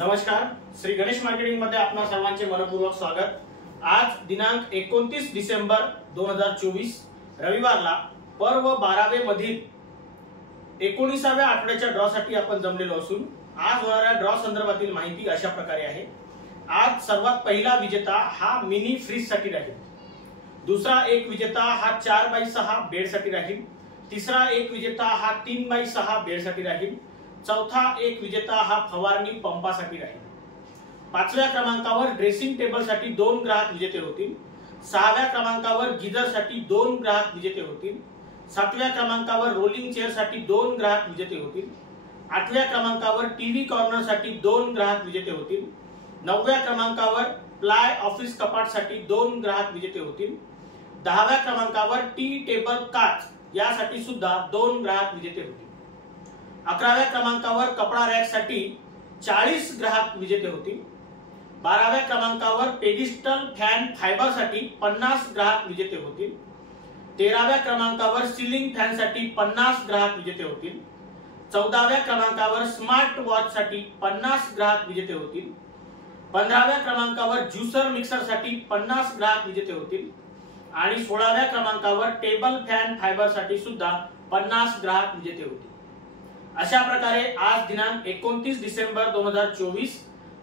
नमस्कार, श्री गणेश मार्केटिंग मध्ये आपणा सर्वांचे मनपूर्वक स्वागत। आज दिनांक 29 डिसेंबर 2024 रविवारला पर्व 12वे मधील 19व्या आठवड्याच्या ड्रॉ साठी आपण जमलेलो असून आज होणाऱ्या ड्रॉ संदर्भातील माहिती अशा प्रकारे आहे। आज सर्वात पहिला विजेता हा मिनी फ्रीज साठी राहील। दुसरा एक विजेता हा 4x6 बेड साठी राहील। तिसरा एक विजेता हा 3x6 बेड साठी राहील। चौथा एक विजेता हा फवारणी पंपासाठी राहील। पाचव्या क्रमांकावर ड्रेसिंग टेबल साठी 2 ग्राहक विजेते होतील। सहाव्या क्रमांकावर गीजर साठी 2 ग्राहक विजेते होतील। सातव्या क्रमांकावर रोलिंग चेअर साठी 2 ग्राहक विजेते होतील। आठव्या क्रमांकावर टीव्ही कॉर्नर साठी 2 ग्राहक विजेते होतील। नवव्या क्रमांकावर प्लाय ऑफिस कपाट साठी 2 ग्राहक विजेते होतील। 10व्या क्रमांकावर टी टेबल काच यासाठी सुद्धा 2 ग्राहक विजेते होतील। 11व्या क्रमांकावर कपडा रॅक साठी 40 ग्राहक विजेते होतील। 12व्या क्रमांकावर पेडिस्टल फॅन फायबर साठी 50 ग्राहक विजेते होतील। 13व्या क्रमांकावर सीलिंग फॅन साठी 50 ग्राहक विजेते होतील। 14व्या क्रमांकावर स्मार्ट वॉच साठी 50 ग्राहक विजेते होतील। 15व्या क्रमांकावर ज्युसर मिक्सर साठी 50 ग्राहक विजेते होतील आणि 16व्या क्रमांकावर टेबल फॅन फायबर साठी सुद्धा 50 ग्राहक विजेते होतील। अशा प्रकारे आज दिनांक 29 डिसेंबर 2024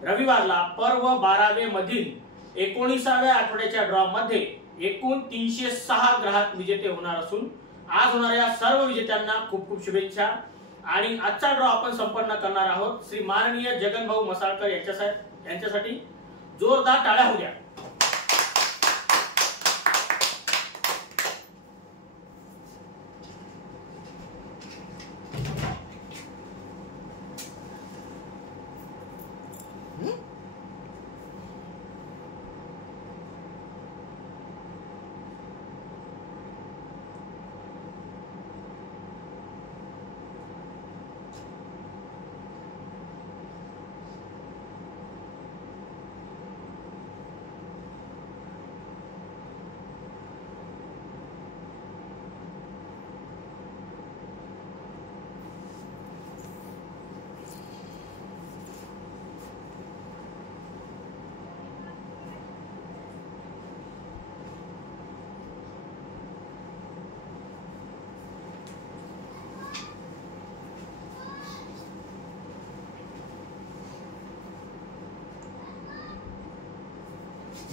रविवारला पर्व 12वे मधील 19व्या आठवड्याच्या ड्रॉ मध्ये एकूण 306 ग्राहक विजेते होणार असून आज होणाऱ्या सर्व विजेत्यांना खूप खूप शुभेच्छा। आणि आजचा ड्रॉ आपण संपन्न करणार आहोत श्री माननीय जगनभाऊ मसाळकर यांच्यासाठी जोरदार टाळ्या होऊ द्या।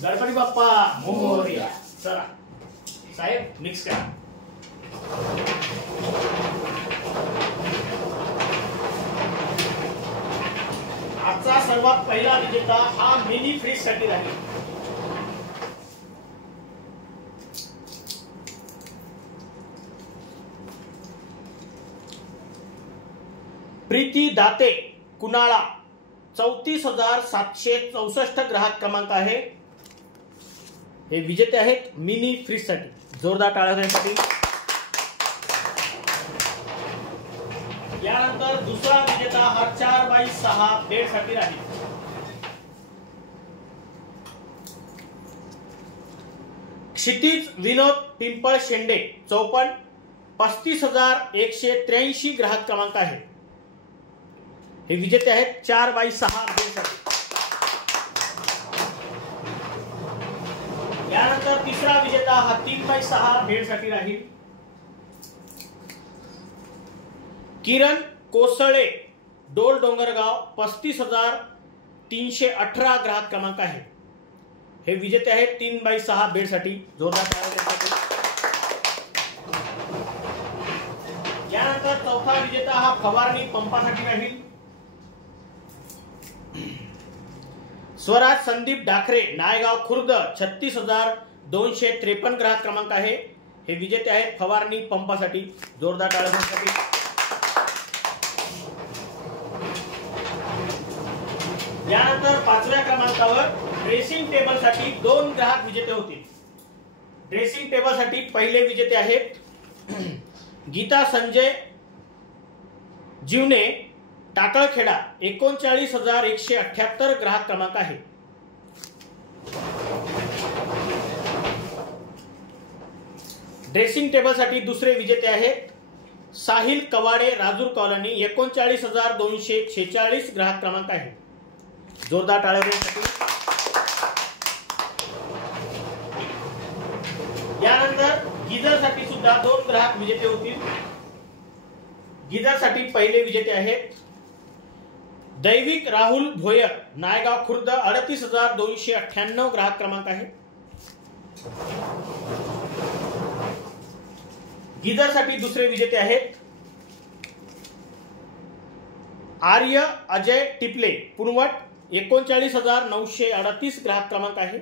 गणपती बाप्पा मोरया। चला साहेब मिक्स करा। आजचा सर्वात पहिला विजेता हा मिनी फ्रीज साठी राहील। प्रीती दाते कुणाळा 34,764 ग्राहक क्रमांक आहे। हे विजेते आहेत मिनी फ्रीज साठी। जोरदार टाळ्या होण्यासाठी। यानंतर दुसरा विजेता हा 4x6 बेड साठी राहील। क्षितिज विनोद पिंपळ शेंडे 54 35,183 ग्राहक क्रमांक आहे। हे विजेते आहेत 4x6 बेड साठी। यानंतर तिसरा विजेता हा 3x6 बेड साठी राहील। किरण कोसळे डोल डोंगरगाव 35,318 ग्राहक क्रमांक आहे। हे विजेते आहेत 3x6 बेड साठी। जोरदार टाळ्या। यानंतर चौथा विजेता हा फवारणी पंपासाठी राहील। स्वराज संदीप डाखरे नायगाव खुर्द 36,253 ग्राहक क्रमांक आहे। हे विजेते आहेत फवारणी पंपासाठी। जोरदार टाळ्या होण्यासाठी। यानंतर पाचव्या क्रमांकावर ड्रेसिंग टेबल साठी 2 ग्राहक विजेते होतील। ड्रेसिंग टेबल साठी पहिले विजेते आहेत गीता संजय जीवने टाकळखेडा 39,178 ग्राहक क्रमांक आहे। ड्रेसिंग टेबल साठी दुसरे विजेते आहेत साहिल कवाडे राजूर कॉलनी 39,246 ग्राहक क्रमांक आहे। जोरदार टाळ्या देण्यासाठी. यानंतर गीझरसाठी सुद्धा 2 ग्राहक विजेते होतील. गीझरसाठी पहिले विजेते आहेत दैविक राहुल भोयर, नायगाव खुर्द, 38,298 ग्राहक क्रमांक आहे. गीझरसाठी दुसरे विजेते आहेत आर्य अजय टिपले, पुनवट, 39,938 ग्राहक क्रमांक आहे.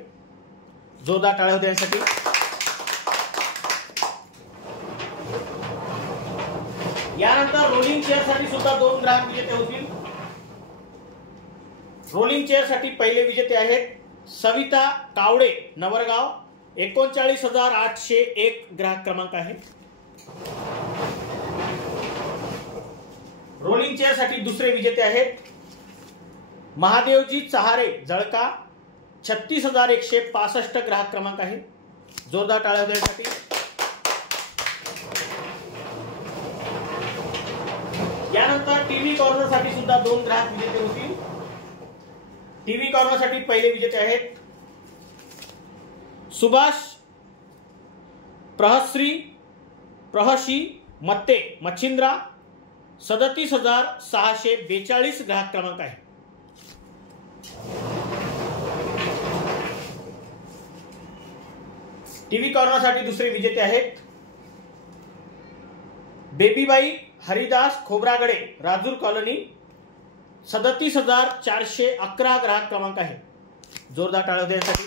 जोरदार टाळ्या देण्यासाठी. यानंतर रोलिंग चेअर साठी सुद्धा 2 ग्राहक विजेते होतील. रोलिंग चेअर साठी पहिले विजेते आहेत सविता कावडे, नवरगाव, 39,801 ग्राहक क्रमांक आहे. रोलिंग चेअर साठी दुसरे विजेते आहेत महादेवजी चहारे, जळका, 36,165 ग्राहक क्रमांक आहे. जोरदार टाळ्या देण्यासाठी. यानंतर टीव्ही कॉर्नर साठी सुद्धा 2 ग्राहक विजेते होतील. टीव्ही कॉर्नर साठी पहिले विजेते आहेत सुभाष प्रहशी मत्ते, मच्छिंद्रा, 37,642 ग्राहक क्रमांक आहे. टीव्ही कॉर्नर साठी दुसरे विजेते आहेत बेबीबाई हरिदास खोब्रागडे, राजूर कॉलनी, 37,411 ग्राहक क्रमांक आहे. जोरदार टाळ्या देण्यासाठी.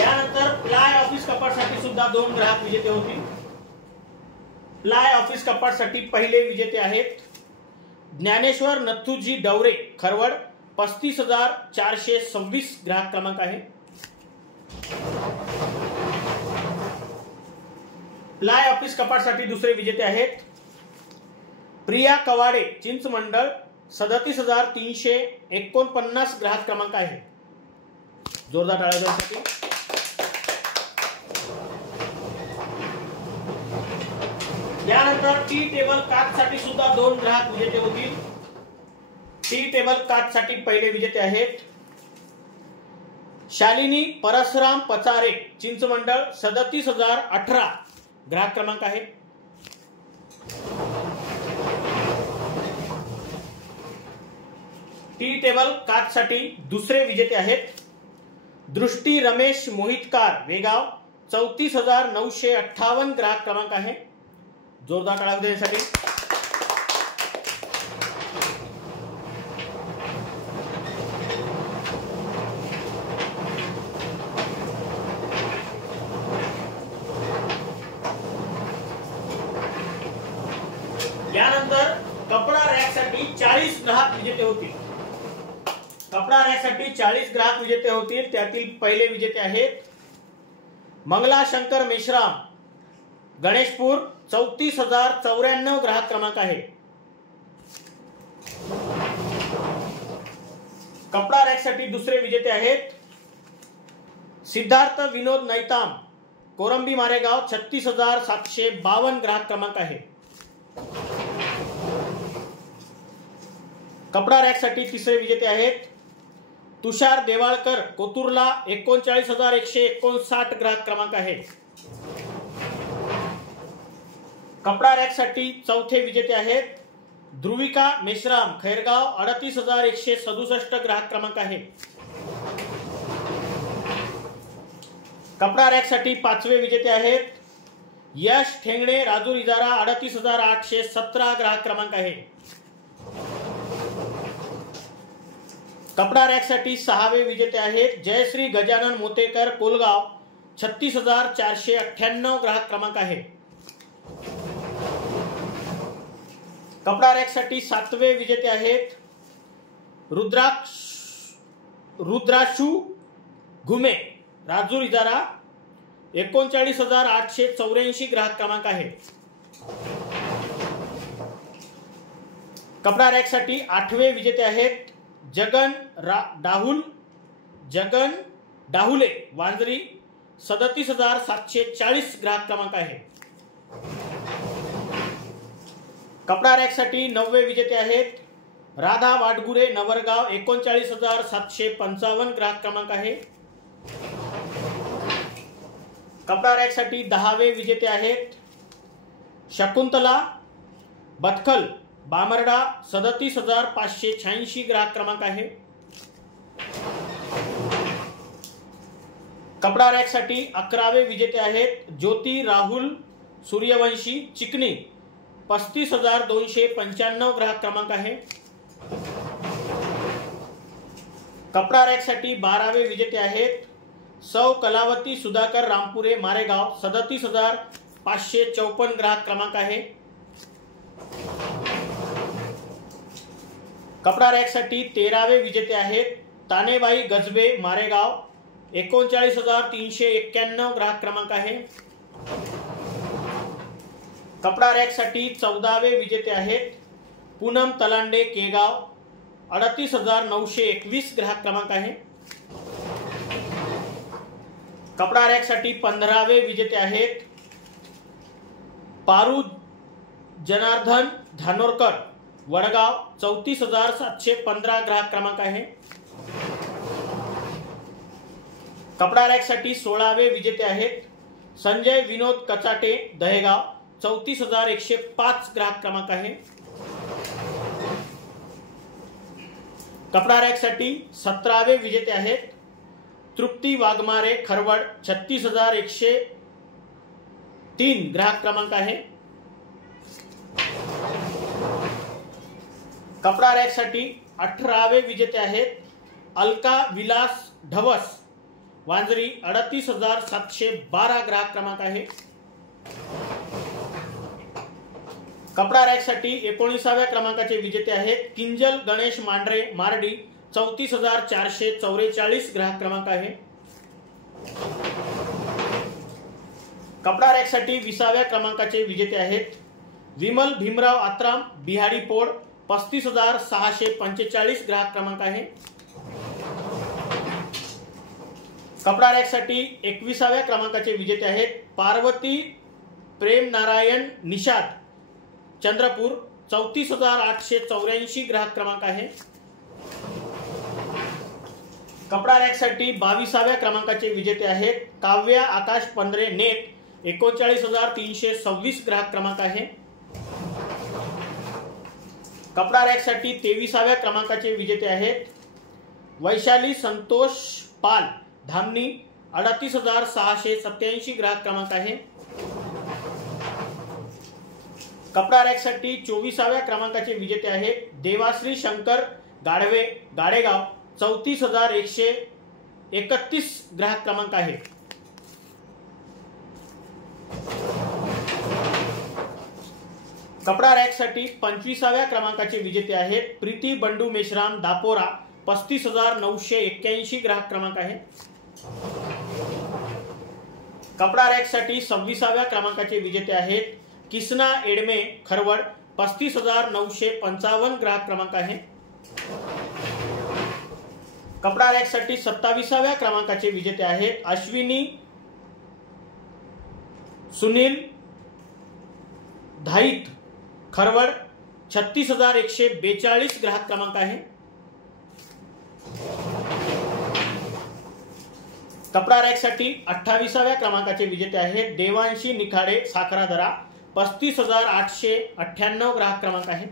यानंतर प्लाय ऑफिस कपाट साठी सुद्धा 2 ग्राहक विजेते होतील. प्लाय ऑफिस कपाट साठी पहिले विजेते आहेत ज्ञानेश्वर नथुजी डवरे, खरवड, 35,426 ग्राहक क्रमांक आहे. प्लाय ऑफिस कपाट साठी दुसरे विजेते आहेत प्रिया कवाडे, चिंचमंडळ, 37,349 ग्राहक क्रमांक आहे. जोरदार टाळ्या देण्यासाठी. यानंतर टी टेबल काच साठी सुद्धा 2 ग्राहक विजेते होतील. टी टेबल काच साठी पहिले विजेते आहेत शालिनी परसराम पचारे, चिंचमंडळ, 37,018 ग्राहक क्रमांक आहे. टी टेबल काच साठी दुसरे विजेते आहेत दृष्टी रमेश मोहितकार, वेगाव, 34,958 ग्राहक क्रमांक आहे. जोरदार टाळ्या देण्यासाठी. यानंतर कपडा रॅक साठी 40 ग्राहक विजेते होतील. कपडा रॅक साठी 40 ग्राहक विजेते होतील. त्यातील पहिले विजेते आहेत मंगला शंकर मेश्राम, गणेशपूर, 34,094 ग्राहक क्रमांक आहे. कपडा रॅक साठी दुसरे विजेते आहेत सिद्धार्थ विनोद नैताम, कोरंबी मारेगाव, 36,752 ग्राहक क्रमांक आहे. कपडा रॅक साठी तिसरे विजेते आहेत तुषार देवाळकर, कोतुर्ला, 39,159 ग्राहक क्रमांक आहे. कपडा रॅक साठी चौथे विजेते आहेत ध्रुविका मेश्राम, खैरगाव, 38,167 ग्राहक क्रमांक आहे. कपडा रॅक साठी पाचवे विजेते आहेत यश ठेंगणे, राजूर इजारा, 38,817 ग्राहक क्रमांक आहे. कपडा रॅक साठी सहावे विजेते आहेत जयश्री गजानन मोतेकर, कोलगाव, 36,498 ग्राहक क्रमांक आहे. कपडा रॅक साठी सातवे विजेते आहेत रुद्राशू घुमे, राजूर इजारा, 39,884 ग्राहक क्रमांक आहे. कपडा रॅक साठी आठवे विजेते आहेत जगन डाहुले, वांजरी, 37,740 ग्राहक क्रमांक आहे. कपडा रॅकसाठी 90 विजेते आहेत. राधा वाटगुरे नवरगाव 39,755 ग्राहक क्रमांक आहे. कपडा रॅकसाठी 10वे विजेते आहेत. शकुंतला बतखल बामर्डा 37,586 ग्राहक क्रमांक आहे. कपडा रॅकसाठी 11वे विजेते आहेत. ज्योती राहुल सूर्यवंशी चिकनी 35,295 ग्राहक क्रमांक आहे. कपडा रॅकसाठी 12वे विजेते आहेत. सौ कलावती सुधाकर रामपुरे मारेगाव 37,554 ग्राहक क्रमांक आहे. कपडा रॅकसाठी 13वे विजेते आहेत. तानेबाई गजबे मारेगाव 39,391 ग्राहक क्रमांक आहे. कपडा रॅकसाठी 14वे विजेते आहेत. पूनम तलांडे केगाव 38,921 ग्राहक क्रमांक आहे. कपडा रॅकसाठी 15वे विजेते आहेत. पारू जनार्दन धानोरकर वडगाव 34,715 ग्राहक क्रमांक आहे. कपडा रॅकसाठी 16वे विजेते आहेत. संजय विनोद कचाटे दहेगाव 34,105 ग्राहक क्रमांक आहे. कपडा रॅकसाठी 17वे विजेते आहेत. तृप्ती वाघमारे खरवड 36,103 ग्राहक क्रमांक आहे. कपडा रॅकसाठी 18वे विजेते आहेत. अलका विलास ढवस वांजरी 38,712 ग्राहक क्रमांक आहे. कपडा रॅकसाठी 19व्या क्रमांकाचे विजेते आहेत. किंजल गणेश मांढरे मारडी 34,444 ग्राहक क्रमांक आहे. कपडा रॅकसाठी 20व्या क्रमांकाचे विजेते आहेत. विमल भीमराव आत्राम बिहाडी पोड 35,645 ग्राहक क्रमांक आहे. कपडा रॅकसाठी 21व्या क्रमांकाचे विजेते आहेत. पार्वती प्रेम नारायण निषाद चंद्रपूर 34,884 ग्राहक क्रमांक आहे. कपडा रॅकसाठी 22व्या क्रमांकाचे विजेते आहेत. काव्या आकाश पंधरे नेट 39,326 ग्राहक क्रमांक आहे. कपडा रॅकसाठी 23व्या क्रमांकाचे विजेते आहेत. वैशाली संतोष पाल धामणी 38,687 ग्राहक क्रमांक आहे. कपडा रॅकसाठी 24व्या क्रमांकाचे विजेते आहेत. देवाश्री शंकर गाढवे गाडेगाव 34,131 ग्राहक क्रमांक आहे. कपडा रॅकसाठी 25व्या क्रमांकाचे विजेते आहेत. प्रीती बंडू मेश्राम दापोरा 35,981 ग्राहक क्रमांक आहे. कपडा रॅकसाठी 26व्या क्रमांकाचे विजेते आहेत. किसना एडमे खरवड 35,955 ग्राहक क्रमांक आहे. कपडा रॅकसाठी 27व्या क्रमांकाचे विजेते आहेत. अश्विनी सुनील धाईत खरवड 36,142 ग्राहक क्रमांक आहे. कपडा रॅकसाठी 28व्या क्रमांकाचे विजेते आहेत. देवांशी निखाडे साखरादरा 35,898 ग्राहक क्रमांक आहे.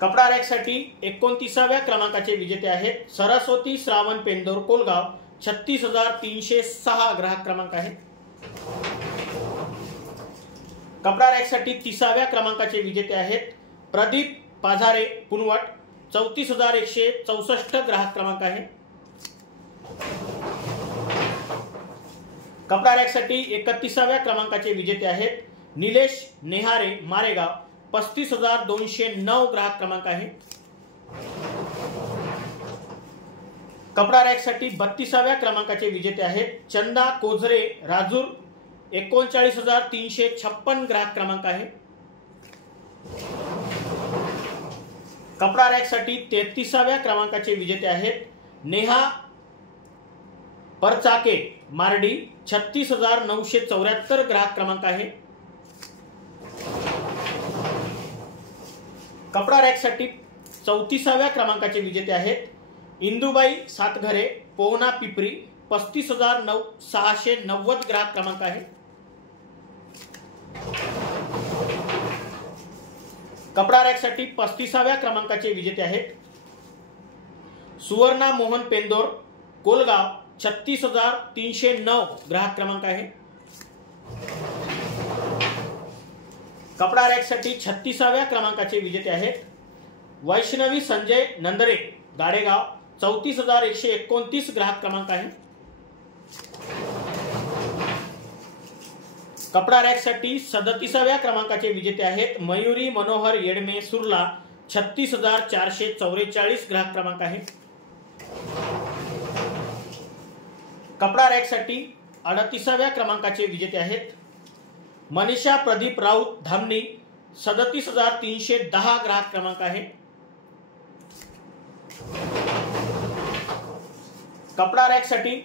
कपडा रॅकसाठी 29व्या क्रमांकाचे विजेते आहेत. सरस्वती श्रावण पेंदोर कोलगाव 36,306 ग्राहक क्रमांक आहे. कपडा रॅकसाठी 30व्या क्रमांकाचे विजेते आहेत. प्रदीप पाझारे पुनवट 34,164 ग्राहक क्रमांक आहे. कपडा रॅकसाठी 31व्या क्रमांकाचे विजेते आहेत. निलेश नेहारे मारेगाव 35,209 ग्राहक क्रमांक आहे. कपडा रॅकसाठी 32व्या क्रमांकाचे विजेते आहेत. चंदा कोझरे राजूर 39,356 ग्राहक क्रमांक आहे. कपडा रॅकसाठी 33व्या क्रमांकाचे विजेते आहेत. नेहा परचाके मार्डी 36,974 ग्राहक क्रमांक आहे. कपडा रॅकसाठी 34व्या क्रमांकाचे विजेते आहेत इंदुबाई सातघरे, पोहना पिपरी, 35,690 ग्राहक क्रमांक आहे। कपडा रॅकसाठी 35व्या क्रमांकाचे विजेते आहेत सुवर्णा मोहन पेंदोर, कोलगाव, 36,309 ग्राहक क्रमांक आहे। कपडा रॅकसाठी 36व्या क्रमांकाचे विजेते आहेत वैष्णवी संजय नंदरे, गाडेगाव, 34,129 ग्राहक क्रमांक आहे। कपडा रॅकसाठी 37व्या क्रमांकाचे विजेते आहेत मयुरी मनोहर येडमे, सुरला, 36,444 ग्राहक क्रमांक आहे। कपडा रॅकसाठी 38व्या क्रमांकाचे विजेते आहेत मनीषा प्रदीप राऊत, धामणी, 37,310 ग्राहक क्रमांक आहे। कपडा रॅकसाठी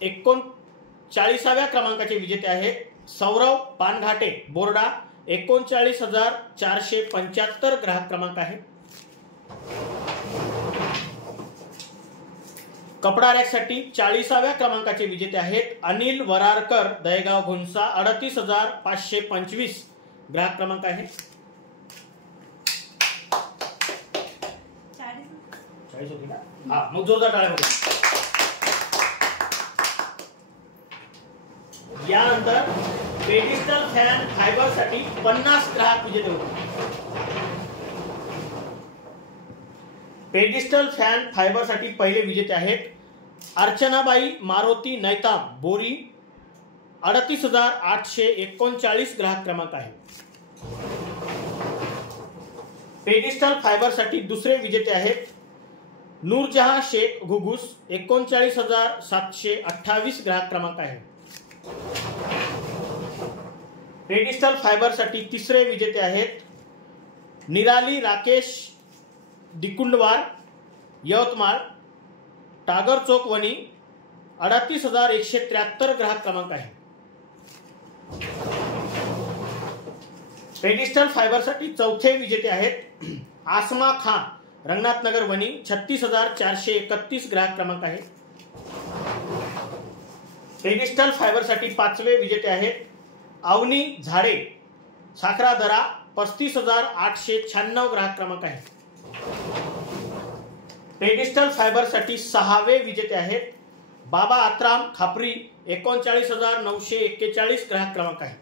39व्या क्रमांकाचे विजेते आहेत सौरव पानघाटे, बोर्डा, 39,475 ग्राहक क्रमांक आहे। कपडा रॅकसाठी 40व्या क्रमांकाचे विजेते आहेत अनिल वरारकर, दहेगाव, घुंसा, 38,525 ग्राहक क्रमांक आहे। 40 होती ना? हा, मग जोरदार टाळ्या बघा। यानंतर पेडिस्टल फॅन फायबर साठी 50 ग्राहक विजेते होते। पेडिस्टल फॅन फायबर साठी पहिले विजेते आहेत अर्चनाबाई मारुती नैताम, बोरी, 38,839 ग्राहक क्रमांक आहे। पेडिस्टल फायबर साठी दुसरे विजेते आहेत नूरजहां शेख, घुगुस, 39,728 ग्राहक क्रमांक आहे। पेडिस्टल फायबर साठी तिसरे विजेते आहेत निराली राकेश दिकुंडवार, यवतमाळ, टागर चौक, वणी, 38,173 ग्राहक क्रमांक आहे। पेडिस्टल फायबर साठी चौथे विजेते आहेत आसमा खान, रंगनाथनगर, वणी, 36,431 ग्राहक क्रमांक आहे। पेडिस्टल फायबर साठी पाचवे विजेते आहेत अवनी झाडे, साखरादरा, 35,896 ग्राहक क्रमांक आहे। पेडिस्टल फायबर साठी सहावे विजेते आहेत बाबा आत्राम, खापरी, 39,941 ग्राहक क्रमांक आहे।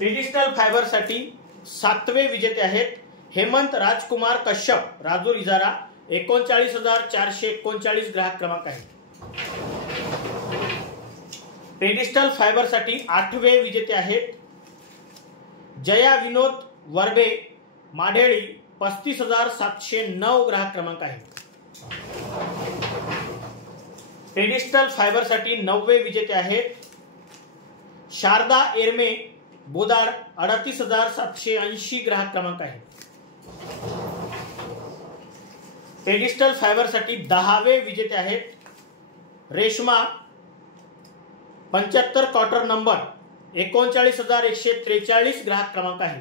पेडिस्टल फायबर साठी सातवे विजेते आहेत हेमंत राजकुमार कश्यप, राजूर, इजारा, 39,439 ग्राहक क्रमांक आहे। पेडिस्टल फायबर साठी आठवे विजेते आहेत जया विनोद वरबे, माढेळी, 35,709 ग्राहक क्रमांक आहे। पेडिस्टल फायबर साठी नववे विजेते आहेत शारदा एरमे, बोदाड, 38,780 ग्राहक क्रमांक आहे। पेडिस्टल फायबर साठी दहावे विजेते आहेत रेशमा, 75 क्वार्टर नंबर, 39,143 ग्राहक क्रमांक आहे।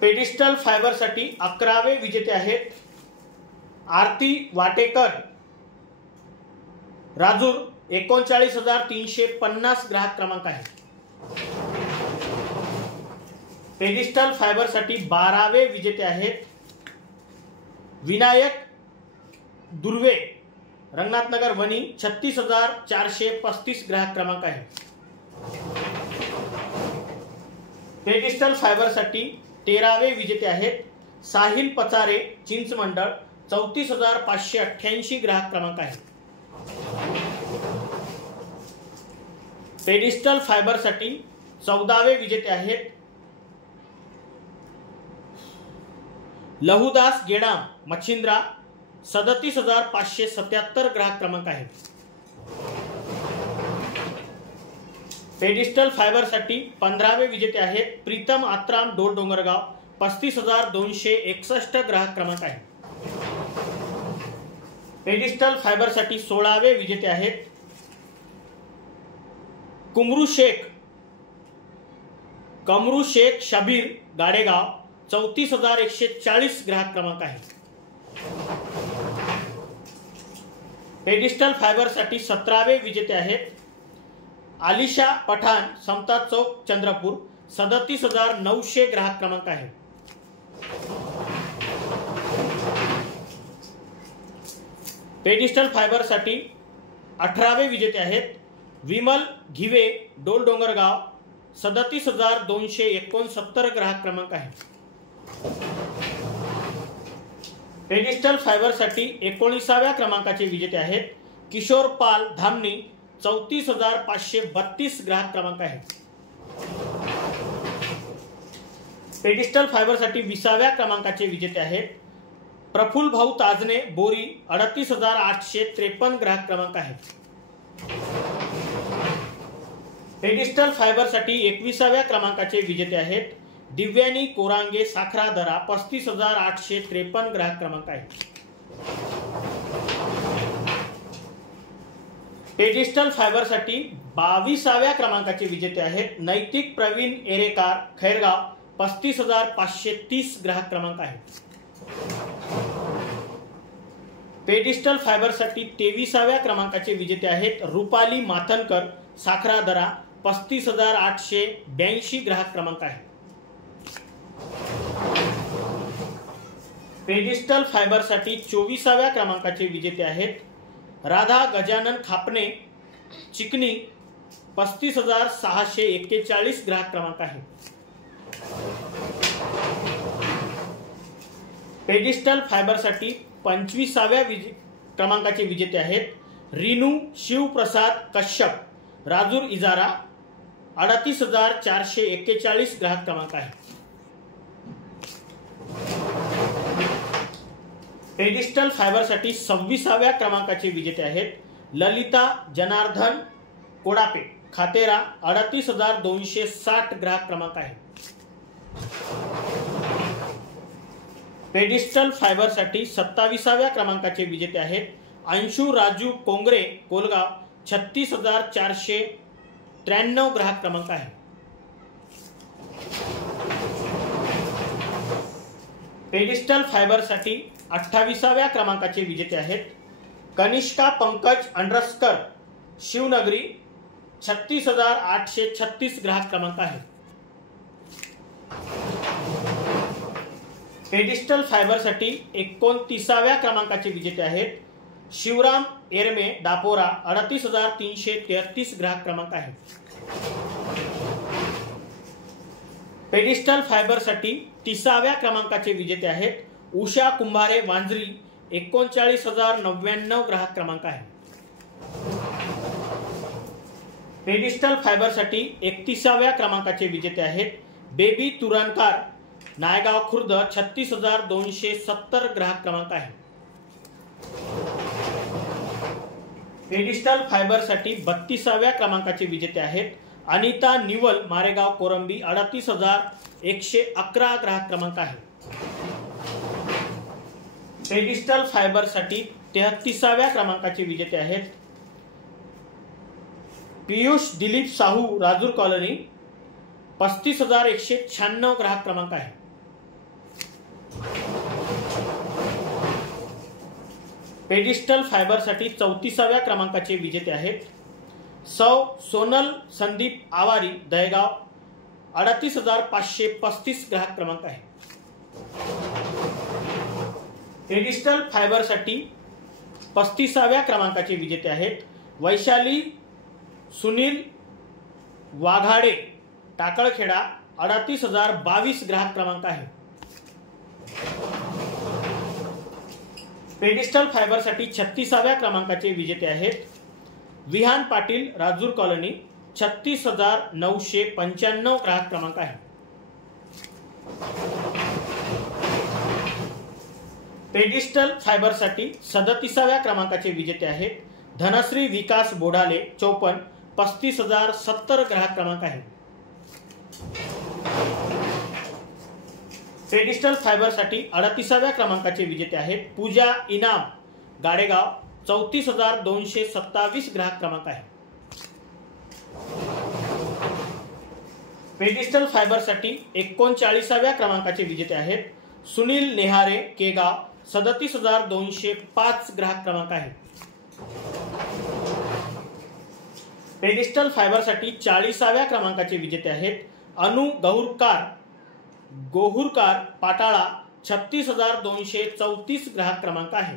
पेडिस्टल फायबर साठी 11वे विजेते आहेत आरती वाटेकर, राजूर, 39,350 ग्राहक क्रमांक आहे। पेडिस्टल फायबर साठी 12वे विजेते आहेत विनायक दुर्वे, रंगनाथनगर, वणी, 36,435 ग्राहक क्रमांक आहे। पेडिस्टल फायबर साठी 13वे विजेते आहेत साहिल पचारे, चिंचमंडळ, 34,588 ग्राहक क्रमांक आहे। पेडिस्टल फायबर साठी 14वे विजेते आहेत लहुदास गेडाम, मच्छिंद्रा, 37,577 ग्राहक क्रमांक आहे। पेडिस्टल फायबर साठी 15वे विजेते आहेत प्रीतम आत्राम, डोर डोंगरगाव, 35,261 ग्राहक क्रमांक आहे। पेडिस्टल फायबर साठी 16वे विजेते आहेत कुमरू शेख, कमरू शेख शबीर गाडेगाव 34,140 ग्राहक क्रमांक आहे. पेडिस्टल फायबरसाठी 17वे विजेते आहेत आलिशा पठाण समता चौक चंद्रपूर 37,900 ग्राहक क्रमांक आहे. पेडिस्टल फायबरसाठी 18वे विजेते आहेत विमल घिवे डोल डोंगरगाव 37,269 ग्राहक क्रमांक आहे. पेडिस्टल फायबरसाठी 19व्या क्रमांकाचे विजेते आहेत किशोर पाल धामणी 34,532 ग्राहक क्रमांक आहे. पेडिस्टल फायबरसाठी 20व्या क्रमांकाचे विजेते आहेत प्रफुल्ल भाऊ ताजने बोरी 38,853 ग्राहक क्रमांक आहे. पेडिस्टल फायबरसाठी 21व्या क्रमांकाचे विजेते आहेत दिव्यानी कोरांगे साखरादरा 35,853 ग्राहक क्रमांक आहे. पेडिस्टल फायबरसाठी 22व्या क्रमांकाचे विजेते आहेत नैतिक प्रवीण एरेकार खैरगाव 35,530 ग्राहक क्रमांक आहे. पेडिस्टल फायबरसाठी 23व्या क्रमांकाचे विजेते आहेत रुपाली माथनकर साखरादरा 35,882 ग्राहक क्रमांक आहे. पेडिस्टल फायबरसाठी 24व्या क्रमांकाचे विजेते आहेत राधा गजानन खापणे चिकनी 35,641 ग्राहक क्रमांक आहे. पेडिस्टल फायबरसाठी 25व्या क्रमांकाचे विजेते आहेत रिनू शिवप्रसाद कश्यप राजूर इजारा 38,441 ग्राहक क्रमांक आहे. पेडिस्टल फायबरसाठी 26व्या क्रमांकाचे विजेते आहेत ललिता जनार्दन कोडापे खातेरा 38,260 ग्राहक क्रमांक आहे. पेडिस्टल फायबरसाठी 27व्या क्रमांकाचे विजेते आहेत अंशू राजू कोंगरे कोलगाव 36,493 ग्राहक क्रमांक आहे. पेडिस्टल फायबरसाठी 28व्या क्रमांकाचे विजेते आहेत कनिष्का पंकज अंडरस्कर शिवनगरी 36,836 ग्राहक क्रमांक आहे. पेडिस्टल फायबरसाठी 29व्या क्रमांकाचे विजेते आहेत शिवराम एरमे दापोरा 38,333 ग्राहक क्रमांक आहे. पेडिस्टल फायबरसाठी 30व्या क्रमांकाचे विजेते आहेत उषा कुंभारे वांजरी 39,099 ग्राहक क्रमांक आहे. पेडिस्टल फायबरसाठी 31व्या क्रमांकाचे विजेते आहेत बेबी तुरणकार नायगाव खुर्द 36,270 ग्राहक क्रमांक आहे. पेडिस्टल फायबरसाठी 32व्या क्रमांकाचे विजेते आहेत अनिता निवल मारेगाव कोरंबी 38,111 ग्राहक क्रमांक आहे. पेडिस्टल फायबरसाठी 33व्या क्रमांकाचे विजेते आहेत पियुष दिलीप साहू राजूर कॉलनी 35,196 ग्राहक क्रमांक आहे. पेडिस्टल फायबरसाठी 34व्या क्रमांकाचे विजेते आहेत सौ सोनल संदीप आवारी दहेगाव 38,535 ग्राहक क्रमांक आहे. पेडिस्टल फायबरसाठी 35व्या क्रमांकाचे विजेते आहेत वैशाली सुनील वाघाडे टाकळखेडा 38,022 ग्राहक क्रमांक आहे. पेडिस्टल फायबरसाठी 36व्या क्रमांकाचे विजेते आहेत विहान पाटील राजूर कॉलनी 36,995 ग्राहक क्रमांक आहे. पेडिस्टल फायबरसाठी 37व्या क्रमांकाचे विजेते आहेत धनश्री विकास बोडाले 54 35,070 ग्राहक क्रमांक आहे. पेडिस्टल फायबरसाठी 38व्या क्रमांकाचे विजेते आहेत पूजा इनाम गाडेगाव 34,227 ग्राहक क्रमांक आहे. पेडिस्टल फायबरसाठी 39व्या क्रमांकाचे विजेते आहेत सुनील नेहारे केगाव, 37,205 ग्राहक क्रमांक आहे। पेडिस्टल फायबरसाठी 40व्या क्रमांकाचे विजेते आहेत अनु गोहुरकार पाटाळा, 36,234 ग्राहक क्रमांक आहे।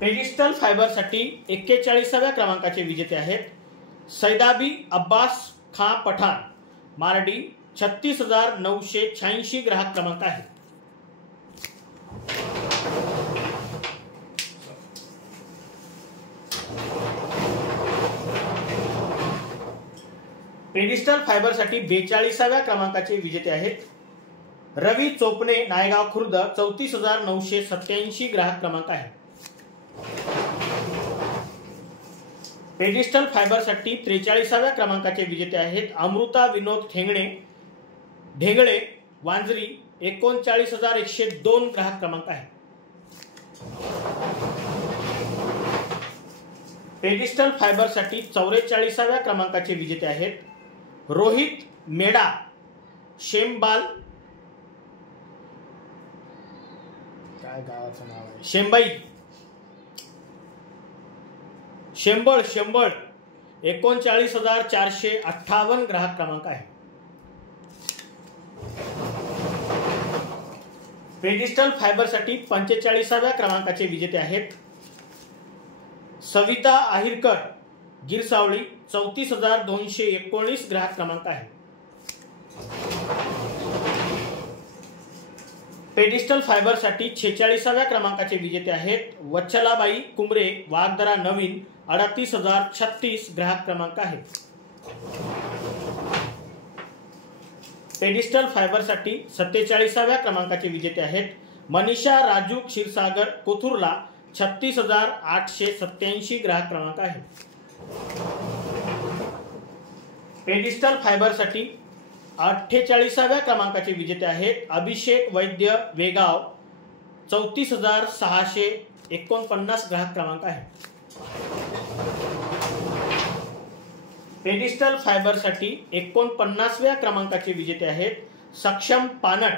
पेडिस्टल फायबरसाठी 41व्या क्रमांकाचे विजेते आहेत सैदाबी अब्बास खां पठाण, मारडी, 36,986 ग्राहक क्रमांक आहे। पेडिस्टल फायबरसाठी 42व्या क्रमांकाचे विजेते आहेत रवी चोपणे, नायगाव खुर्द, 34,987 ग्राहक क्रमांक आहे। पेडिस्टल फायबरसाठी 43व्या क्रमांकाचे विजेते आहेत अमृता विनोद ढेंगळे, वांजरी, 39,102 ग्राहक क्रमांक आहे। पेडिस्टल फायबरसाठी 44व्या क्रमांकाचे विजेते आहेत रोहित मेडा, शेंबाल, काय गावाचं नाव आहे, शेंबळ, 39,458 ग्राहक क्रमांक आहे। पेडिस्टल फायबरसाठी 45व्या क्रमांकाचे विजेते आहेत सविता आहिरकर, गिरसावळी, 34,219 ग्राहक क्रमांक आहे। पेडिस्टल फायबरसाठी 46व्या क्रमांकाचे विजेते आहेत वच्छलाबाई कुमरे, वाघदरा नवीन, 38,036 ग्राहक क्रमांक आहे। पेडिस्टल फायबरसाठी 47व्या क्रमांकाचे विजेते आहेत मनीषा राजू क्षीरसागर, कोथुर्ला, 36,887 ग्राहक क्रमांक आहे। पेडिस्टल फायबरसाठी 48व्या क्रमांकाचे विजेते आहेत अभिषेक वैद्य, वेगाव, 34,649 ग्राहक क्रमांक आहे। पेडिस्टल फायबरसाठी 49व्या क्रमांकाचे विजेते आहेत सक्षम पानट,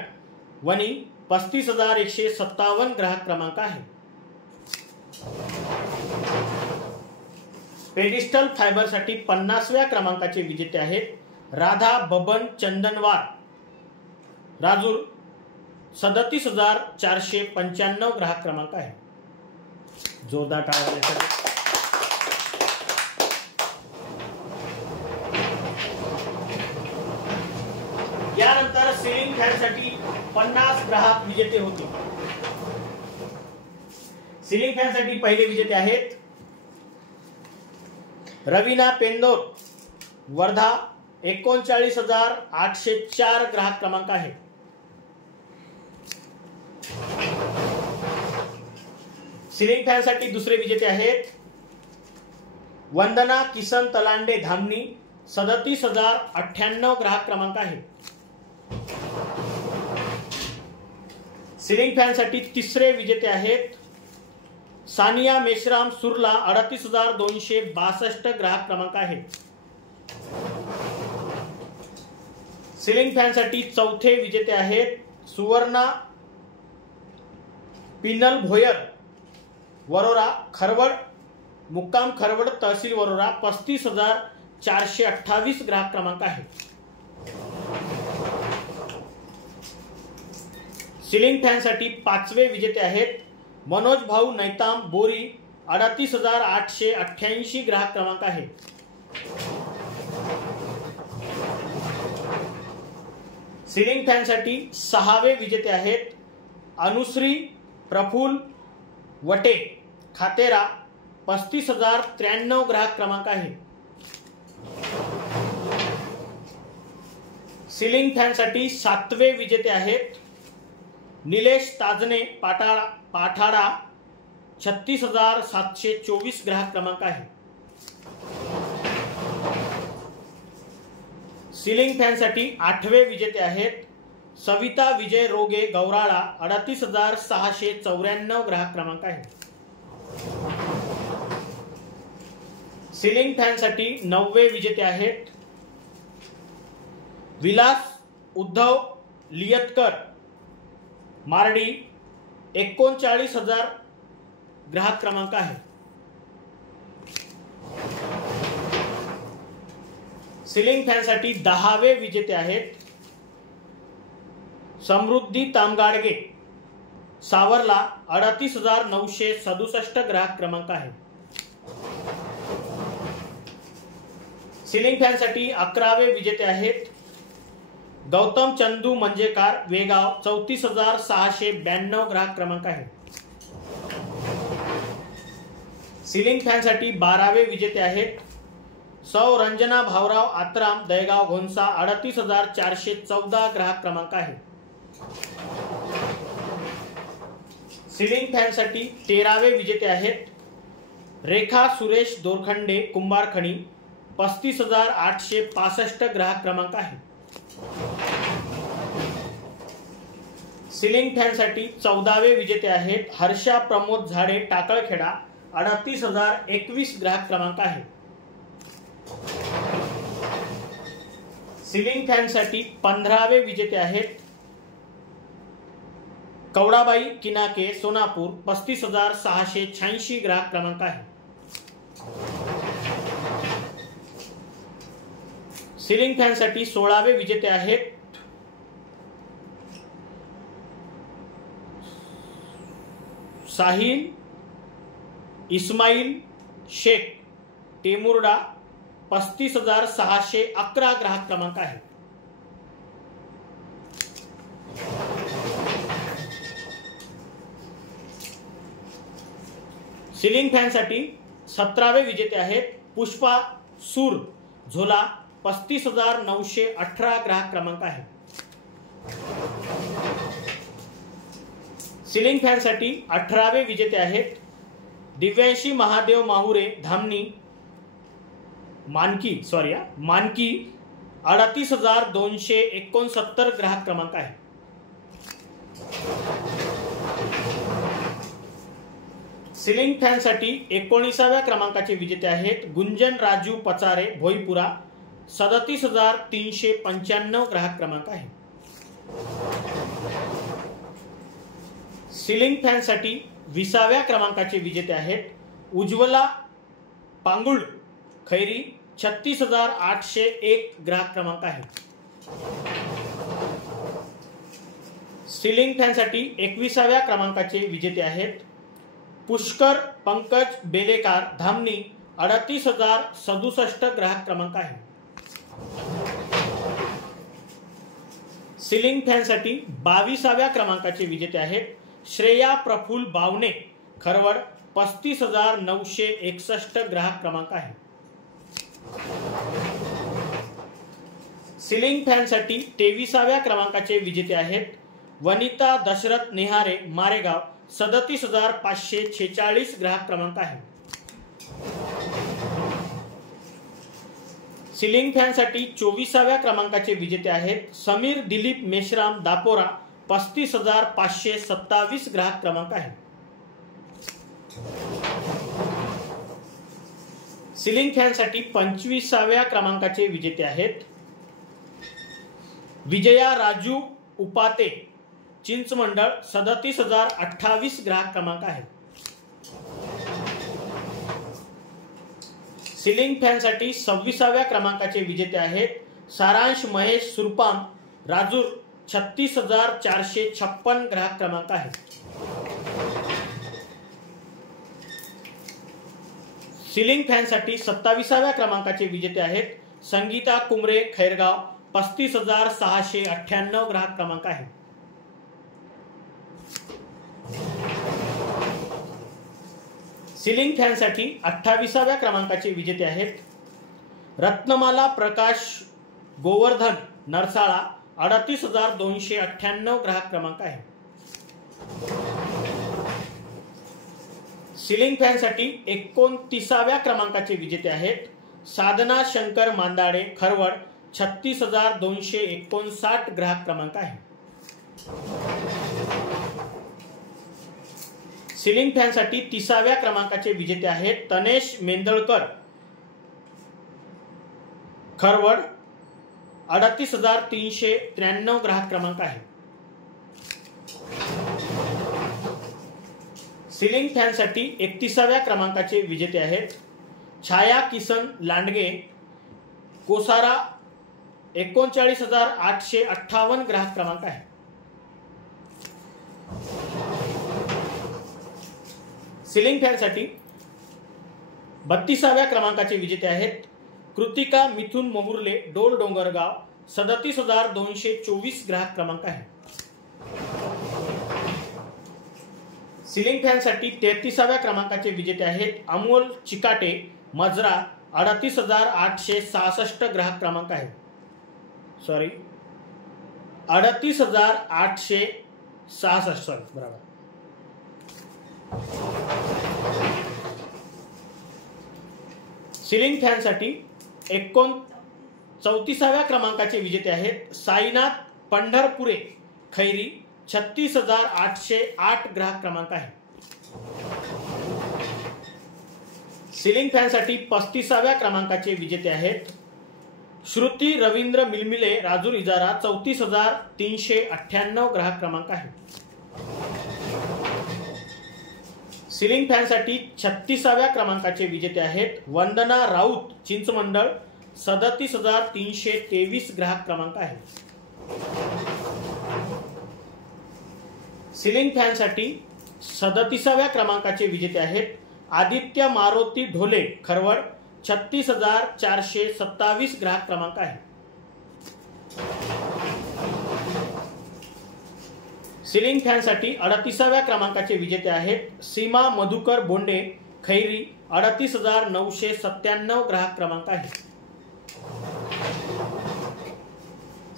वणी, 35,157 ग्राहक क्रमांक आहे। पेडिस्टल फायबरसाठी 50व्या क्रमांकाचे विजेते आहेत राधा बबन चंदनवार, राजूर, 37,495 ग्राहक क्रमांक आहे। जोरदार टाळ्या देण्यासाठी यानंतर सिलिंग फॅनसाठी 50 ग्राहक विजेते होते। सिलिंग फॅनसाठी पहिले विजेते आहेत रवीना पेंदोर, वर्धा, 39,804 ग्राहक क्रमांक आहे। सिलिंग फॅनसाठी दुसरे विजेते आहेत वंदना किसन तलांडे, धामणी, 37,098 ग्राहक क्रमांक आहे। सिलिंग फॅनसाठी तिसरे विजेते आहेत सानिया मेश्राम, सुरला, 38,262 ग्राहक क्रमांक आहे। सिलिंग फॅनसाठी चौथे विजेते आहेत सुवर्णा पिनल भोयर, वरोरा, खरवड, मुक्काम खरवड, तहसील वरोरा, 35,428 ग्राहक क्रमांक आहे। सिलिंग फॅनसाठी पाचवे विजेते आहेत मनोज भाऊ नैताम, बोरी, 38,888 ग्राहक क्रमांक आहे। सिलिंग फॅनसाठी सहावे विजेते आहेत अनुश्री प्रफुल्ल वटे, खातेरा, 35,093 ग्राहक क्रमांक आहे। सिलिंग फॅनसाठी सातवे विजेते आहेत निलेश ताजने, पाठाडा, 36,724 ग्राहक क्रमांक आहे। सिलिंग फॅनसाठी आठवे विजेते आहेत सविता विजय रोगे, गौराळा, 38,694 ग्राहक क्रमांक आहे। सिलिंग फॅनसाठी 9वे विजेते आहेत विलास उद्धव लियतकर मार्डी, 39,000 ग्राहक क्रमांक आहे। सिलिंग फॅनसाठी 10वे विजेते आहेत समृद्धी तामगाडगे सावरला, 38,967 ग्राहक क्रमांक आहे। सिलिंग फॅनसाठी 11वे विजेते आहेत गौतम चंदू मंजेकार वेगाव, 34,692 ग्राहक क्रमांक आहे। सिलिंग फॅनसाठी 12वे विजेते आहेत सौ रंजना भाऊराव आत्राम दहेगाव घोणसा, 38,414 ग्राहक क्रमांक आहे। सिलिंग फॅनसाठी 13वे विजेते आहेत रेखा सुरेश दोरखंडे कुंभारखणी, 35,865 ग्राहक क्रमांक आहे। सिलिंग फॅनसाठी 14वे विजेते आहेत हर्षा प्रमोद झाडे टाकळखेडा, 38,021 ग्राहक क्रमांक आहे। सिलिंग फॅनसाठी 15वे विजेते आहेत कवडाबाई किनाके सोनापूर, 35,686 ग्राहक क्रमांक आहे। सिलिंग फॅनसाठी 16वे विजेते आहेत साहिल इस्माईल शेख टेमुर्डा, 35,611 ग्राहक क्रमांक आहे। सिलिंग फॅनसाठी 17वे विजेते आहेत पुष्पा सूर झोला, 35,918 ग्राहक क्रमांक आहे। सिलिंग फॅनसाठी 18वे विजेते आहेत दिव्यांशी महादेव माहुरे धामणी मानकी, 38,269 ग्राहक क्रमांक आहे। सिलिंग फॅनसाठी 19व्या क्रमांकाचे विजेते आहेत गुंजन राजू पचारे भोईपुरा, 37,395 ग्राहक क्रमांक आहे। सिलिंग फॅनसाठी 20व्या क्रमांकाचे विजेते आहेत उज्ज्वला पांगुळ खैरी, 36,801 ग्राहक क्रमांक आहे। सिलिंग फॅनसाठी 21व्या क्रमांकाचे विजेते आहेत पुष्कर पंकज बेलेकार धामणी, 38,067 ग्राहक क्रमांक आहे। सिलिंग फॅनसाठी 22व्या क्रमांकाचे विजेते आहेत श्रेया प्रफुल्ल बावणे खरवड, 35,961 ग्राहक क्रमांक आहे। सिलिंग फॅनसाठी 23व्या क्रमांकाचे विजेते आहेत वनिता दशरथ नेहारे मारेगाव, 37,546 ग्राहक क्रमांक आहे। सिलिंग फॅनसाठी 24व्या क्रमांकाचे विजेते आहेत समीर दिलीप मेश्राम दापोरा, 35,527 ग्राहक क्रमांक आहे। सिलिंग फॅनसाठी 25व्या क्रमांकाचे विजेते आहेत विजया राजू उपाते चिंचमंडळ, 37,028 ग्राहक क्रमांक आहे। सिलिंग फॅनसाठी 26व्या क्रमांकाचे विजेते आहेत सारांश महेश सुरपाम राजूर, 36,456 ग्राहक क्रमांक आहे। सिलिंग फॅनसाठी 27व्या क्रमांकाचे विजेते आहेत संगीता कुमरे खैरगाव, 35,698 ग्राहक क्रमांक आहे। सिलिंग फॅनसाठी 28व्या क्रमांकाचे विजेते आहेत रत्नमाला प्रकाश गोवर्धन नरसाळा, 38,298 ग्राहक क्रमांक आहे। सिलिंग फॅनसाठी 29व्या क्रमांकाचे विजेते आहेत साधना शंकर मांदाडे खरवड, 36,259 ग्राहक क्रमांक आहे। सिलिंग फॅनसाठी 30व्या क्रमांकाचे विजेते आहेत तनेश मेंदळकर खरवड 38,393 ग्राहक क्रमांक आहे. सिलिंग फॅनसाठी 31व्या क्रमांकाचे विजेते आहेत छाया किसन लांडगे, कोसारा 39,858 ग्राहक क्रमांक आहे. सिलिंग फॅनसाठी 32व्या क्रमांकाचे विजेते आहेत कृतिका मिथुन मोहुर्ले, डोल डोंगरगाव 37,224 ग्राहक क्रमांक आहे. सिलिंग फॅनसाठी 33व्या क्रमांकाचे विजेते आहेत अमोल चिकाटे, मजरा 38,866 ग्राहक क्रमांक आहे. 38,866 बरोबर. सिलिंग फॅनसाठी 34व्या क्रमांकाचे विजेते आहेत साईनाथ पंढरपुरे, खैरी 36,808 ग्राहक क्रमांक आहे. सिलिंग फॅनसाठी 35व्या क्रमांकाचे विजेते आहेत श्रुती रवींद्र मिलमिले, राजूर इजारा 34,398 ग्राहक क्रमांक आहे. सिलिंग फॅनसाठी 36व्या क्रमांकाचे विजेते आहेत वंदना राऊत, चिंचमंडळ 37,323 ग्राहक क्रमांक आहे. सिलिंग फॅनसाठी 37व्या क्रमांकाचे विजेते आहेत आदित्य मारुती ढोले, खरवड 36,427 ग्राहक क्रमांक आहे. सिलिंग फॅनसाठी 38व्या क्रमांकाचे विजेते आहेत सीमा मधुकर बोंडे, खैरी 38,997 ग्राहक क्रमांक आहे.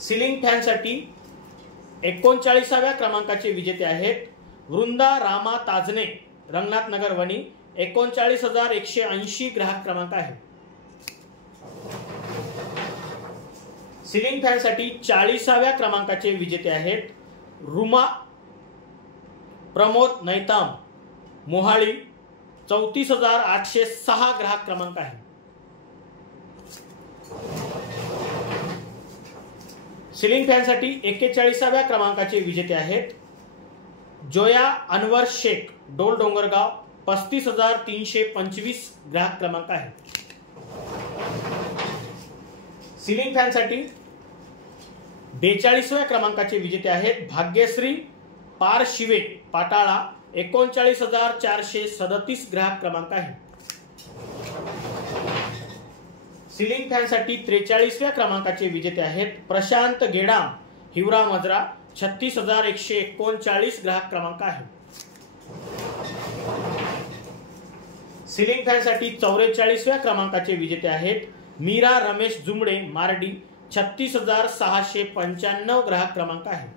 सिलिंग फॅनसाठी 39व्या क्रमांकाचे विजेते आहेत वृंदा रामा ताजने, रंगनाथ नगर वणी 39,180 ग्राहक क्रमांक आहे. सिलिंग फॅनसाठी 40व्या क्रमांकाचे विजेते आहेत रुमा प्रमोद नैताम, मोहाळी 34,806 ग्राहक क्रमांक आहे. सिलिंग फॅनसाठी 41व्या क्रमांकाचे विजेते आहेत जोया अनवर शेख, डोल डोंगरगाव 35,325 ग्राहक क्रमांक आहे. सिलिंग फॅनसाठी 42व्या क्रमांकाचे विजेते आहेत भाग्यश्री पारशिवे, पाटाळा 39,437 ग्राहक क्रमांक आहे. सिलिंग फॅनसाठी 43व्या क्रमांकाचे विजेते आहेत प्रशांत गेडाम, हिवरा मजरा 36,139 ग्राहक क्रमांक आहे. सिलिंग फॅनसाठी 44व्या क्रमांकाचे विजेते आहेत मीरा रमेश जुमडे, मार्डी 36,695 ग्राहक क्रमांक आहे.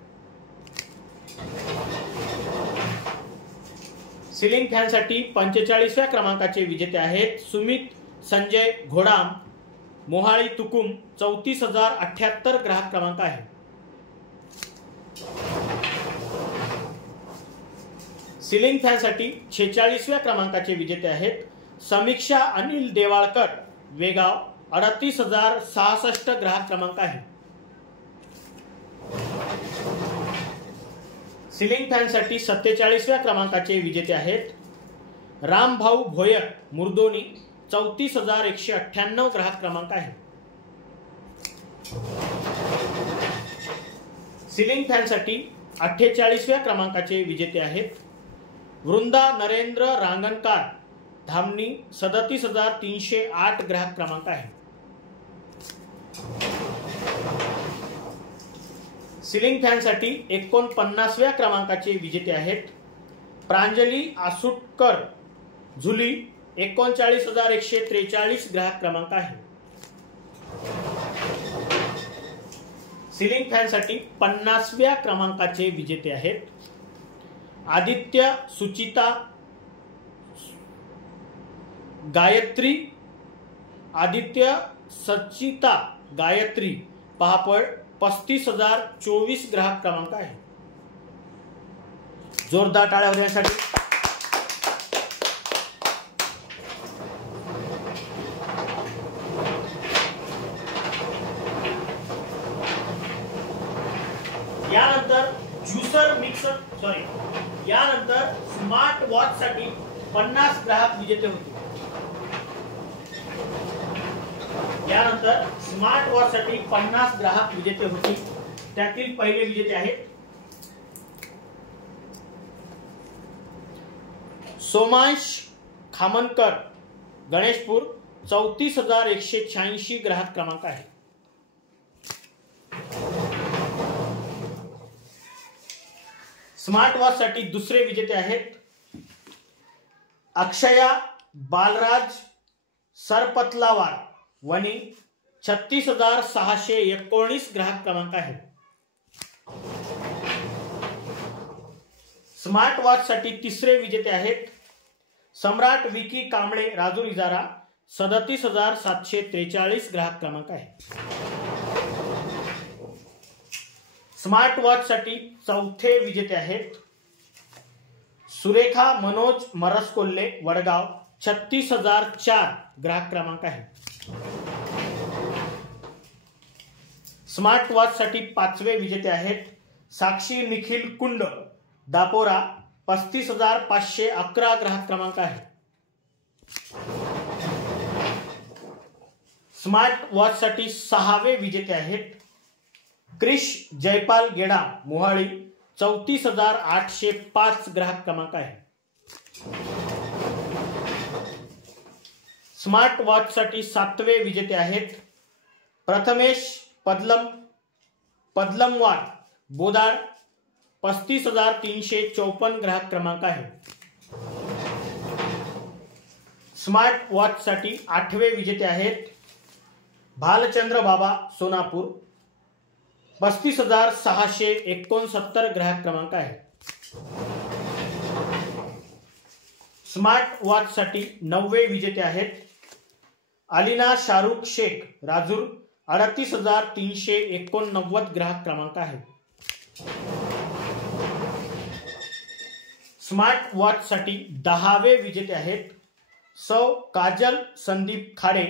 सिलिंग फॅनसाठी 45व्या क्रमांकाचे विजेते आहेत सुमित संजय घोडाम, मोहाळी तुकुम 34,078 ग्राहक क्रमांक आहे. सिलिंग फॅनसाठी 46व्या क्रमांकाचे विजेते आहेत समीक्षा अनिल देवाळकर, वेगाव 38,066 ग्राहक क्रमांक आहे. सिलिंग फॅनसाठी 47व्या क्रमांकाचे विजेते आहेत रामभाऊ भोयर, मुर्दोनी 34,198 ग्राहक क्रमांक आहे. सिलिंग फॅनसाठी 48व्या क्रमांकाचे विजेते आहेत वृंदा नरेंद्र रांगणकार, धामणी 37,308 ग्राहक क्रमांक आहे. सिलिंग फॅनसाठी 49व्या क्रमांकाचे विजेते आहेत प्रांजली आसुटकर, झुली 39,143 ग्राहक क्रमांक आहे. सिलिंग फॅनसाठी 50व्या क्रमांकाचे विजेते आहेत आदित्य सुचिता गायत्री, आदित्य सचिता गायत्री, पहापळ 35,024 ग्राहक क्रमांक आहे. जोरदार टाळ्या होण्यासाठी. यानंतर स्मार्ट वॉच साठी 50 ग्राहक विजेते होते. यानंतर स्मार्ट वॉच साठी 50 ग्राहक विजेते होते. त्यातील पहिले विजेते आहेत सोमांश खामनकर, गणेशपूर, 34,186 ग्राहक क्रमांक आहे. स्मार्ट वॉच साठी दुसरे विजेते आहेत अक्षया बालराज सरपतलावार, वणी, 36,619 ग्राहक क्रमांक आहे. स्मार्ट वॉच साठी तिसरे विजेते आहेत सम्राट विकी कांबळे, राजूर इजारा, 37,743 ग्राहक क्रमांक आहे. स्मार्ट वॉच साठी चौथे विजेते आहेत सुरेखा मनोज मरसकोल्हे, वडगाव, 36,004 ग्राहक क्रमांक आहे. स्मार्ट वॉच साठी पाचवे विजेते आहेत साक्षी निखिल कुंड, दापोरा, 35,511 ग्राहक क्रमांक आहे. स्मार्ट वॉच साठी सहावे विजेते आहेत क्रिश जयपाल गेडा, मोहाळी, 34,805 ग्राहक क्रमांक आहे. स्मार्ट वॉच साठी सातवे विजेते आहेत प्रथमेश पदलमवार, बोदाड, 35,354 ग्राहक क्रमांक आहे. स्मार्ट वॉच साठी आठवे विजेते आहेत भालचंद्र बाबा, सोनापूर, 35,669 ग्राहक क्रमांक आहे. स्मार्ट वॉच साठी नववे विजेते आहेत अलिना शाहरुख शेख, राजूर, 38,389 ग्राहक क्रमांक आहे. स्मार्ट वॉच साठी दहावे विजेते आहेत सौ काजल संदीप खाडे,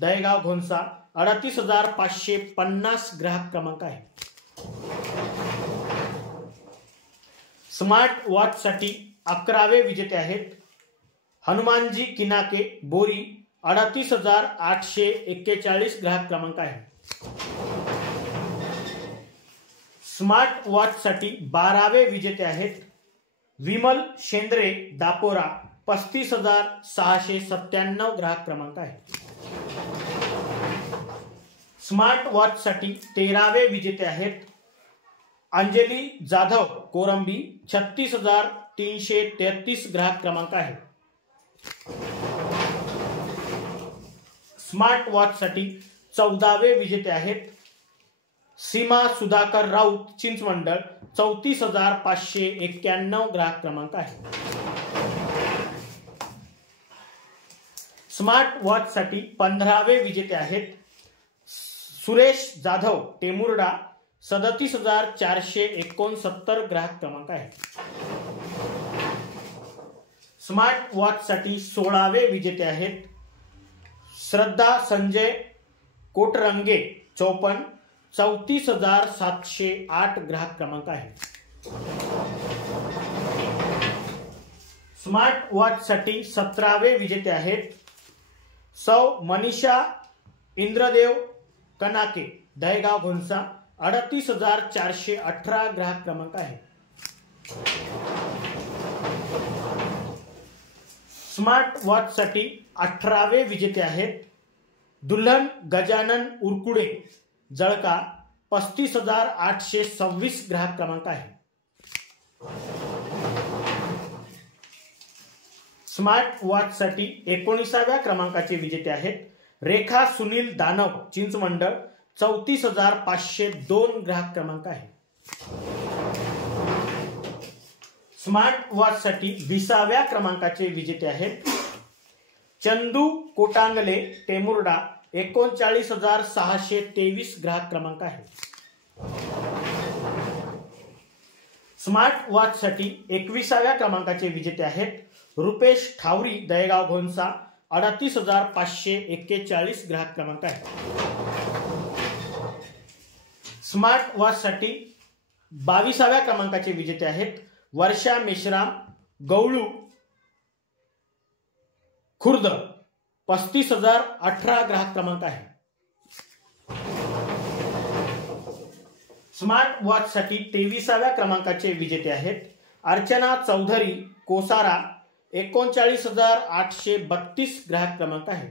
दहेगाव, घोणसा, 38,550 ग्राहक क्रमांक आहे. स्मार्ट वॉच साठी 11वे विजेते आहेत हनुमानजी किनाके, बोरी, 38,841 ग्राहक क्रमांक आहे. स्मार्ट वॉच साठी 12वे विजेते आहेत विमल शेंद्रे, दापोरा, 35,697 ग्राहक क्रमांक आहे. स्मार्ट वॉच साठी 13वे विजेते आहेत अंजली जाधव, कोरंबी, 36,333 ग्राहक क्रमांक आहे. स्मार्ट वॉच साठी 14वे विजेते आहेत सीमा सुधाकर राऊत, चिंचमंडळ, 34,591 ग्राहक क्रमांक आहे. स्मार्ट वॉच साठी 15वे विजेते आहेत सुरेश जाधव, टेमुर्डा, 37,469 ग्राहक क्रमांक आहे. स्मार्ट वॉच साठी 16वे विजेते आहेत श्रद्धा संजय कोटरंगे, 54, 34,708 ग्राहक क्रमांक आहे. स्मार्ट वॉच साठी 17वे विजेते आहेत सौ मनीषा इंद्रदेव कनाके, दहेगाव, घोणसा, 38,418 ग्राहक क्रमांक आहे. स्मार्ट वॉच साठी 18वे विजेते आहेत दुल्हन गजानन उरकुडे, जळका, 35,826 ग्राहक क्रमांक आहे. स्मार्ट वॉच साठी 19व्या क्रमांकाचे विजेते आहेत रेखा सुनील दानव, चिंचमंडळ, 34,502 ग्राहक क्रमांक आहे. स्मार्ट वॉच साठी 20व्या क्रमांकाचे विजेते आहेत चंदू कोटांगले, टेमुर्डा, 39,623 ग्राहक क्रमांक आहे. स्मार्ट वॉच साठी 21व्या क्रमांकाचे विजेते आहेत रुपेश ठावरी, दहेगाव, घोणसा, 38,541 ग्राहक क्रमांक आहे. स्मार्ट वॉच साठी 22व्या क्रमांकाचे विजेते आहेत वर्षा मेश्राम, गवळू, खुर्द 35,018 ग्राहक क्रमांक आहे. स्मार्ट वॉच साठी 23व्या क्रमांकाचे विजेते आहेत अर्चना चौधरी, कोसारा 39,832 ग्राहक क्रमांक आहे.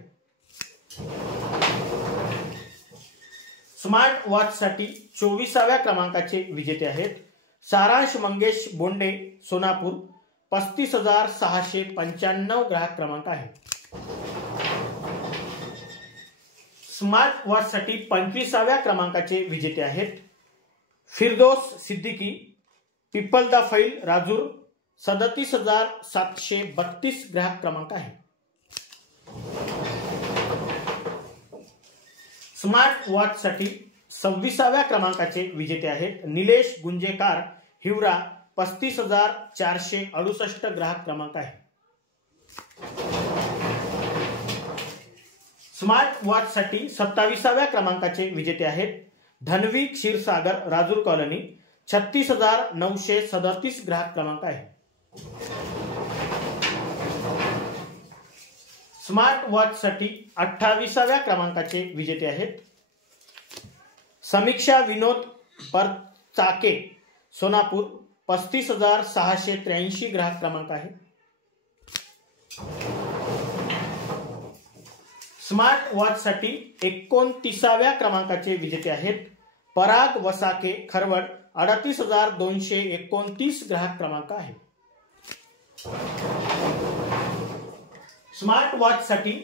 स्मार्ट वॉच साठी 24व्या क्रमांकाचे विजेते आहेत सारांश मंगेश बोंडे, सोनापूर 35,695 ग्राहक क्रमांक आहे. स्मार्ट वॉच साठी 25व्या क्रमांकाचे विजेते आहेत फिरदोस सिद्दीकी, पिपलदा फैल, राजूर 37,732 ग्राहक क्रमांक आहे. स्मार्ट वॉच साठी 26व्या क्रमांकाचे विजेते आहेत निलेश गुंजेकार, हिवरा 35,468 ग्राहक क्रमांक आहे. स्मार्ट वॉच साठी 27व्या क्रमांकाचे विजेते आहेत धनवी क्षीरसागर, राजूर कॉलनी 36,937 ग्राहक क्रमांक आहे. स्मार्ट वॉच साठी 28व्या क्रमांकाचे विजेते आहेत समीक्षा विनोद परचाके, सोनापूर 35,683 ग्राहक क्रमांक आहे. स्मार्ट वॉच साठी 29व्या क्रमांकाचे विजेते आहेत पराग वसाके, खरवड 38,229 ग्राहक क्रमांक आहे. स्मार्ट वॉच साठी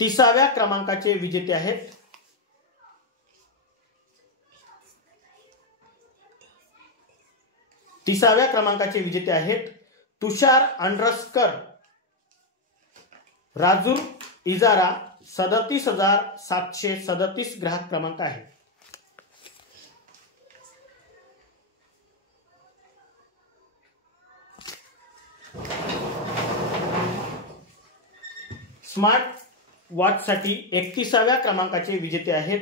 30व्या क्रमांकाचे विजेते आहेत तुषार अंडरस्कर, राजूर इजारा 37,737 ग्राहक क्रमांक आहे. स्मार्ट वॉच साठी 31व्या क्रमांकाचे विजेते आहेत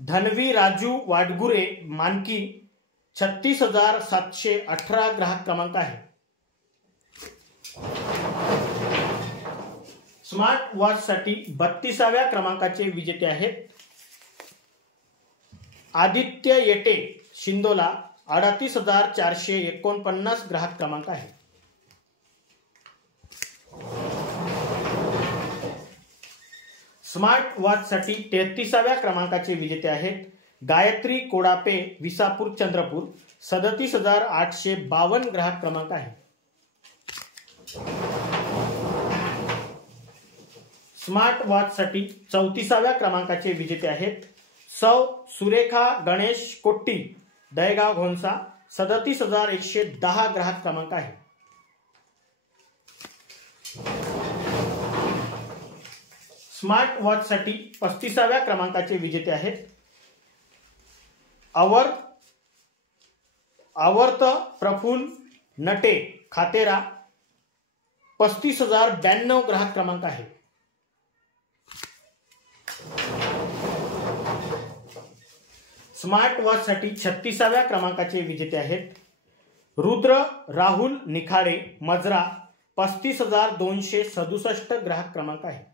धनवी राजू वाडगुरे, मानकी 36,718 ग्राहक क्रमांक आहे. स्मार्ट वॉच साठी 32व्या क्रमांकाचे विजेते आहेत आदित्य येटे, शिंदोला 38,449 ग्राहक क्रमांक आहे. स्मार्ट वॉच साठी 33व्या क्रमांकाचे विजेते आहेत गायत्री कोडापे, विसापूर, चंद्रपूर 37,852 ग्राहक क्रमांक आहे. स्मार्ट वॉच साठी 34व्या क्रमांकाचे विजेते आहेत सौ सुरेखा गणेश कोट्टी, दहेगाव, घोणसा 37,110 ग्राहक क्रमांक आहे. स्मार्ट वॉच साठी 35व्या क्रमांकाचे विजेते आहेत आवर्त प्रफुल्ल नटे, खातेरा 35,092 ग्राहक क्रमांक आहे. स्मार्ट वॉच साठी 36व्या क्रमांकाचे विजेते आहेत रुद्र राहुल निखाडे, मजरा 35,267 ग्राहक क्रमांक आहे.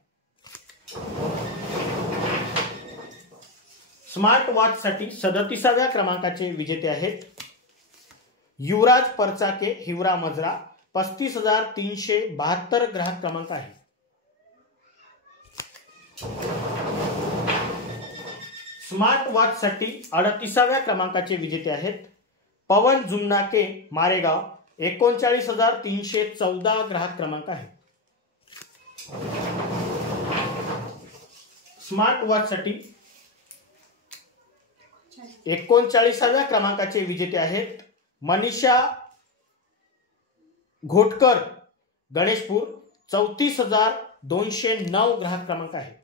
स्मार्ट वॉच साठी 37व्या क्रमांकाचे विजेते आहेत युवराज परचाके, हिवरा, मजरा 35,372 ग्राहक क्रमांक आहे. स्मार्ट वॉच साठी 38व्या क्रमांकाचे विजेते आहेत पवन जुमनाके, मारेगाव 39,314 ग्राहक क्रमांक आहे. स्मार्ट वॉच साठी 39व्या क्रमांकाचे विजेते आहेत मनीषा घोटकर, गणेशपूर 34,209 ग्राहक क्रमांक आहे.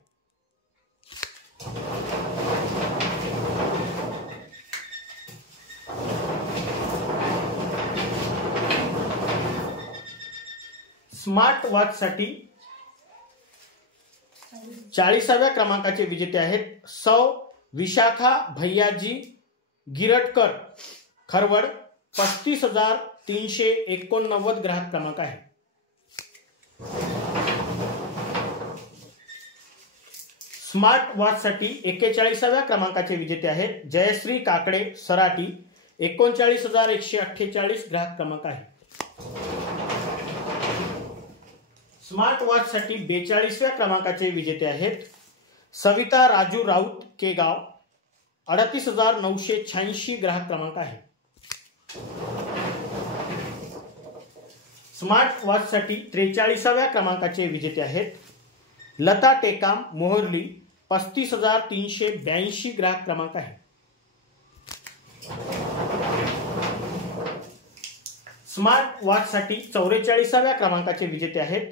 स्मार्ट वॉच साठी 40व्या क्रमांकाचे विजेते आहेत सौ विशाखा भैयाजी गिरटकर, खरवड 35,389 ग्राहक क्रमांक आहे। स्मार्ट वॉच साठी 41व्या क्रमांकाचे विजेते आहेत जयश्री काकडे सराटी, 39,148 ग्राहक क्रमांक आहे। स्मार्ट वॉच साठी 42व्या क्रमांकाचे विजेते आहेत सविता राजू राऊत केगाव, 38,986 ग्राहक क्रमांक आहे। स्मार्ट वॉच साठी 43व्या क्रमांकाचे विजेते आहेत लता टेकाम मोहर्ली, 35,382 ग्राहक क्रमांक आहे। स्मार्ट वॉच साठी 44व्या क्रमांकाचे विजेते आहेत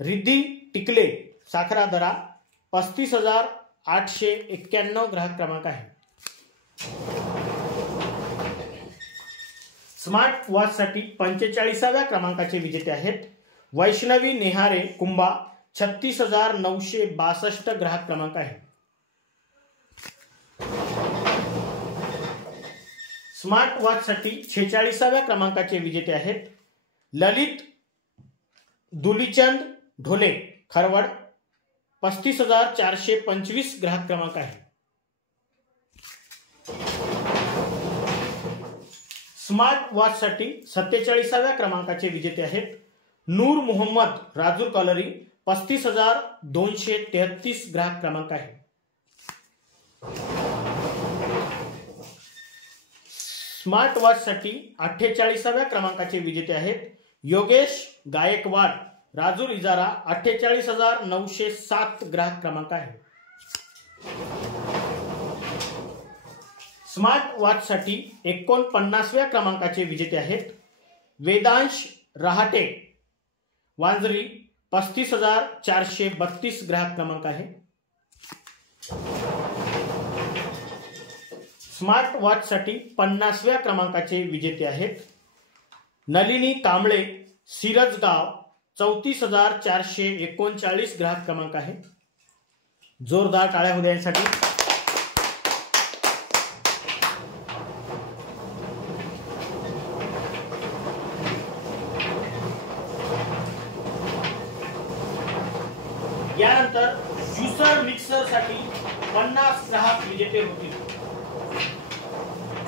रिद्धी टिकले साखरादरा, 35,891 ग्राहक क्रमांक आहे। स्मार्ट वॉच साठी 45व्या क्रमांकाचे विजेते आहेत वैष्णवी नेहारे कुंभा, 36,962 ग्राहक क्रमांक आहे। स्मार्ट वॉच साठी 46व्या क्रमांकाचे विजेते आहेत ललित दुलीचंद ढोले खरवड, 35,425 ग्राहक क्रमांक आहे। स्मार्ट वॉच साठी 47व्या क्रमांकाचे विजेते आहेत नूर मोहम्मद राजूर कॉलरी, 35,233 ग्राहक क्रमांक आहे। स्मार्ट वॉच साठी 48व्या क्रमांकाचे विजेते आहेत योगेश गायकवाड राजूर इजारा, 48,907 ग्राहक क्रमांक आहे। स्मार्ट वॉच साठी 49व्या क्रमांकाचे विजेते आहेत वेदांश रहाटे वांजरी, 35,432 ग्राहक क्रमांक आहे। स्मार्ट वॉच साठी 50व्या क्रमांकाचे विजेते आहेत नलिनी कांबळे सिरजगाव, 34,439 ग्राहक क्रमांक आहे। जोरदार टाळ्या होऊ द्या यांसाठी। यानंतर ज्युसर मिक्सर साठी 50 ग्राहक विजेते होतील।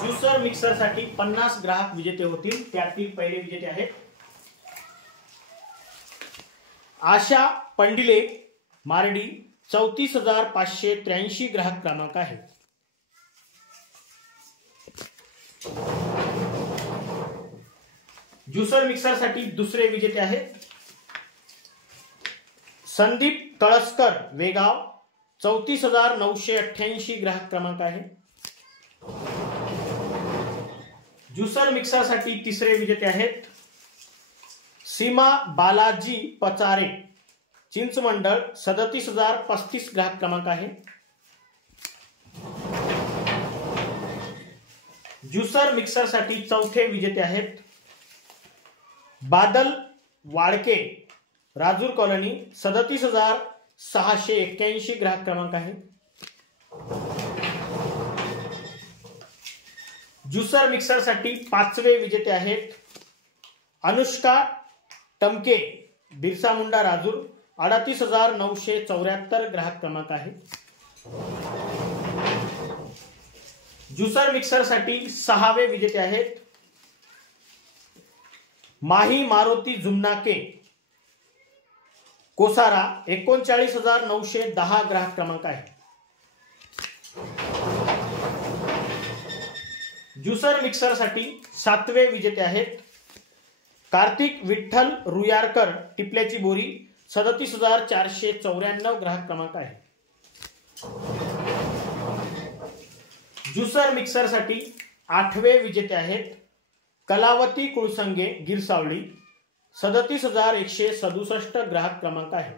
ज्युसर मिक्सर साठी 50 ग्राहक विजेते होतील। त्यातील पहिले विजेते आहेत आशा पंडिले मारडी, 34,583 ग्राहक क्रमांक आहे। ज्युसर मिक्सर साठी दुसरे विजेते आहेत संदीप कळसकर वेगाव, 34,988 ग्राहक क्रमांक आहे। ज्युसर मिक्सर साठी तिसरे विजेते आहेत सीमा बालाजी पचारे चिंचमंडळ, 37,035 ग्राहक क्रमांक आहे। ज्युसर मिक्सर साठी चौथे विजेते आहेत बादल वाडके राजूर कॉलनी, 37,681 ग्राहक क्रमांक आहे। ज्युसर मिक्सर साठी पाचवे विजेते आहेत अनुष्का टमके बिरसा मुंडा राजूर, 38,974 ग्राहक क्रमांक आहे। ज्युसर मिक्सर साठी सहावे विजेते आहेत माही मारुती जुमनाके कोसारा, 39,910 ग्राहक क्रमांक आहे। ज्युसर मिक्सर साठी सातवे विजेते आहेत कार्तिक विठ्ठल रुयारकर टिपल्याची बोरी, 37,494 ग्राहक क्रमांक आहे। ज्युसर मिक्सर साठी आठवे विजेते आहेत कलावती कुळसंगे गिरसावळी, 37,167 ग्राहक क्रमांक आहे।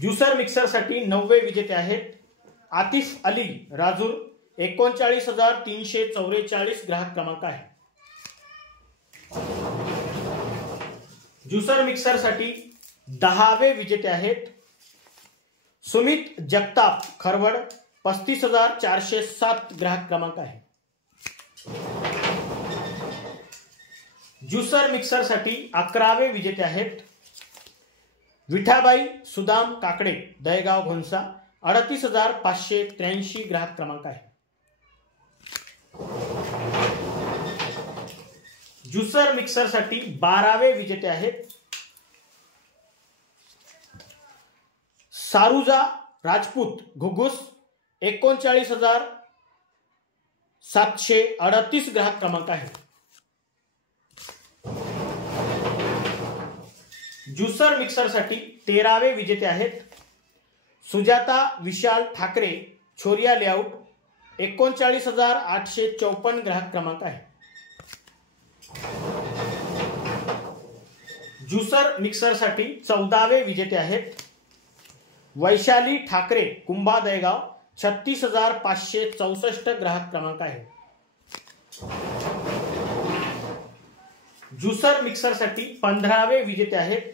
ज्युसर मिक्सर साठी नववे विजेते आहेत आतिफ अली राजूर, 39,344 ग्राहक क्रमांक आहे। ज्युसर मिक्सर साठी दहावे विजेते आहेत सुमित जगताप खरवड, 35,407 ग्राहक क्रमांक आहे. ज्युसर मिक्सरसाठी 11वे विजेते आहेत विठाबाई सुदाम काकडे, दहेगाव घोणसा, 38,583 ग्राहक क्रमांक आहे. ज्युसर मिक्सरसाठी 12वे विजेते आहेत सारुजा राजपूत, घुगुस, 39,738 ग्राहक क्रमांक आहे. ज्युसर मिक्सरसाठी 13वे विजेते आहेत सुजाता विशाल ठाकरे, छोरिया लेआउट, 39,854 ग्राहक क्रमांक आहे. ज्युसर मिक्सरसाठी 14वे विजेते आहेत वैशाली ठाकरे, कुंभा, दहेगाव, 36,564 ग्राहक क्रमांक आहे. ज्युसर मिक्सरसाठी 15वे विजेते आहेत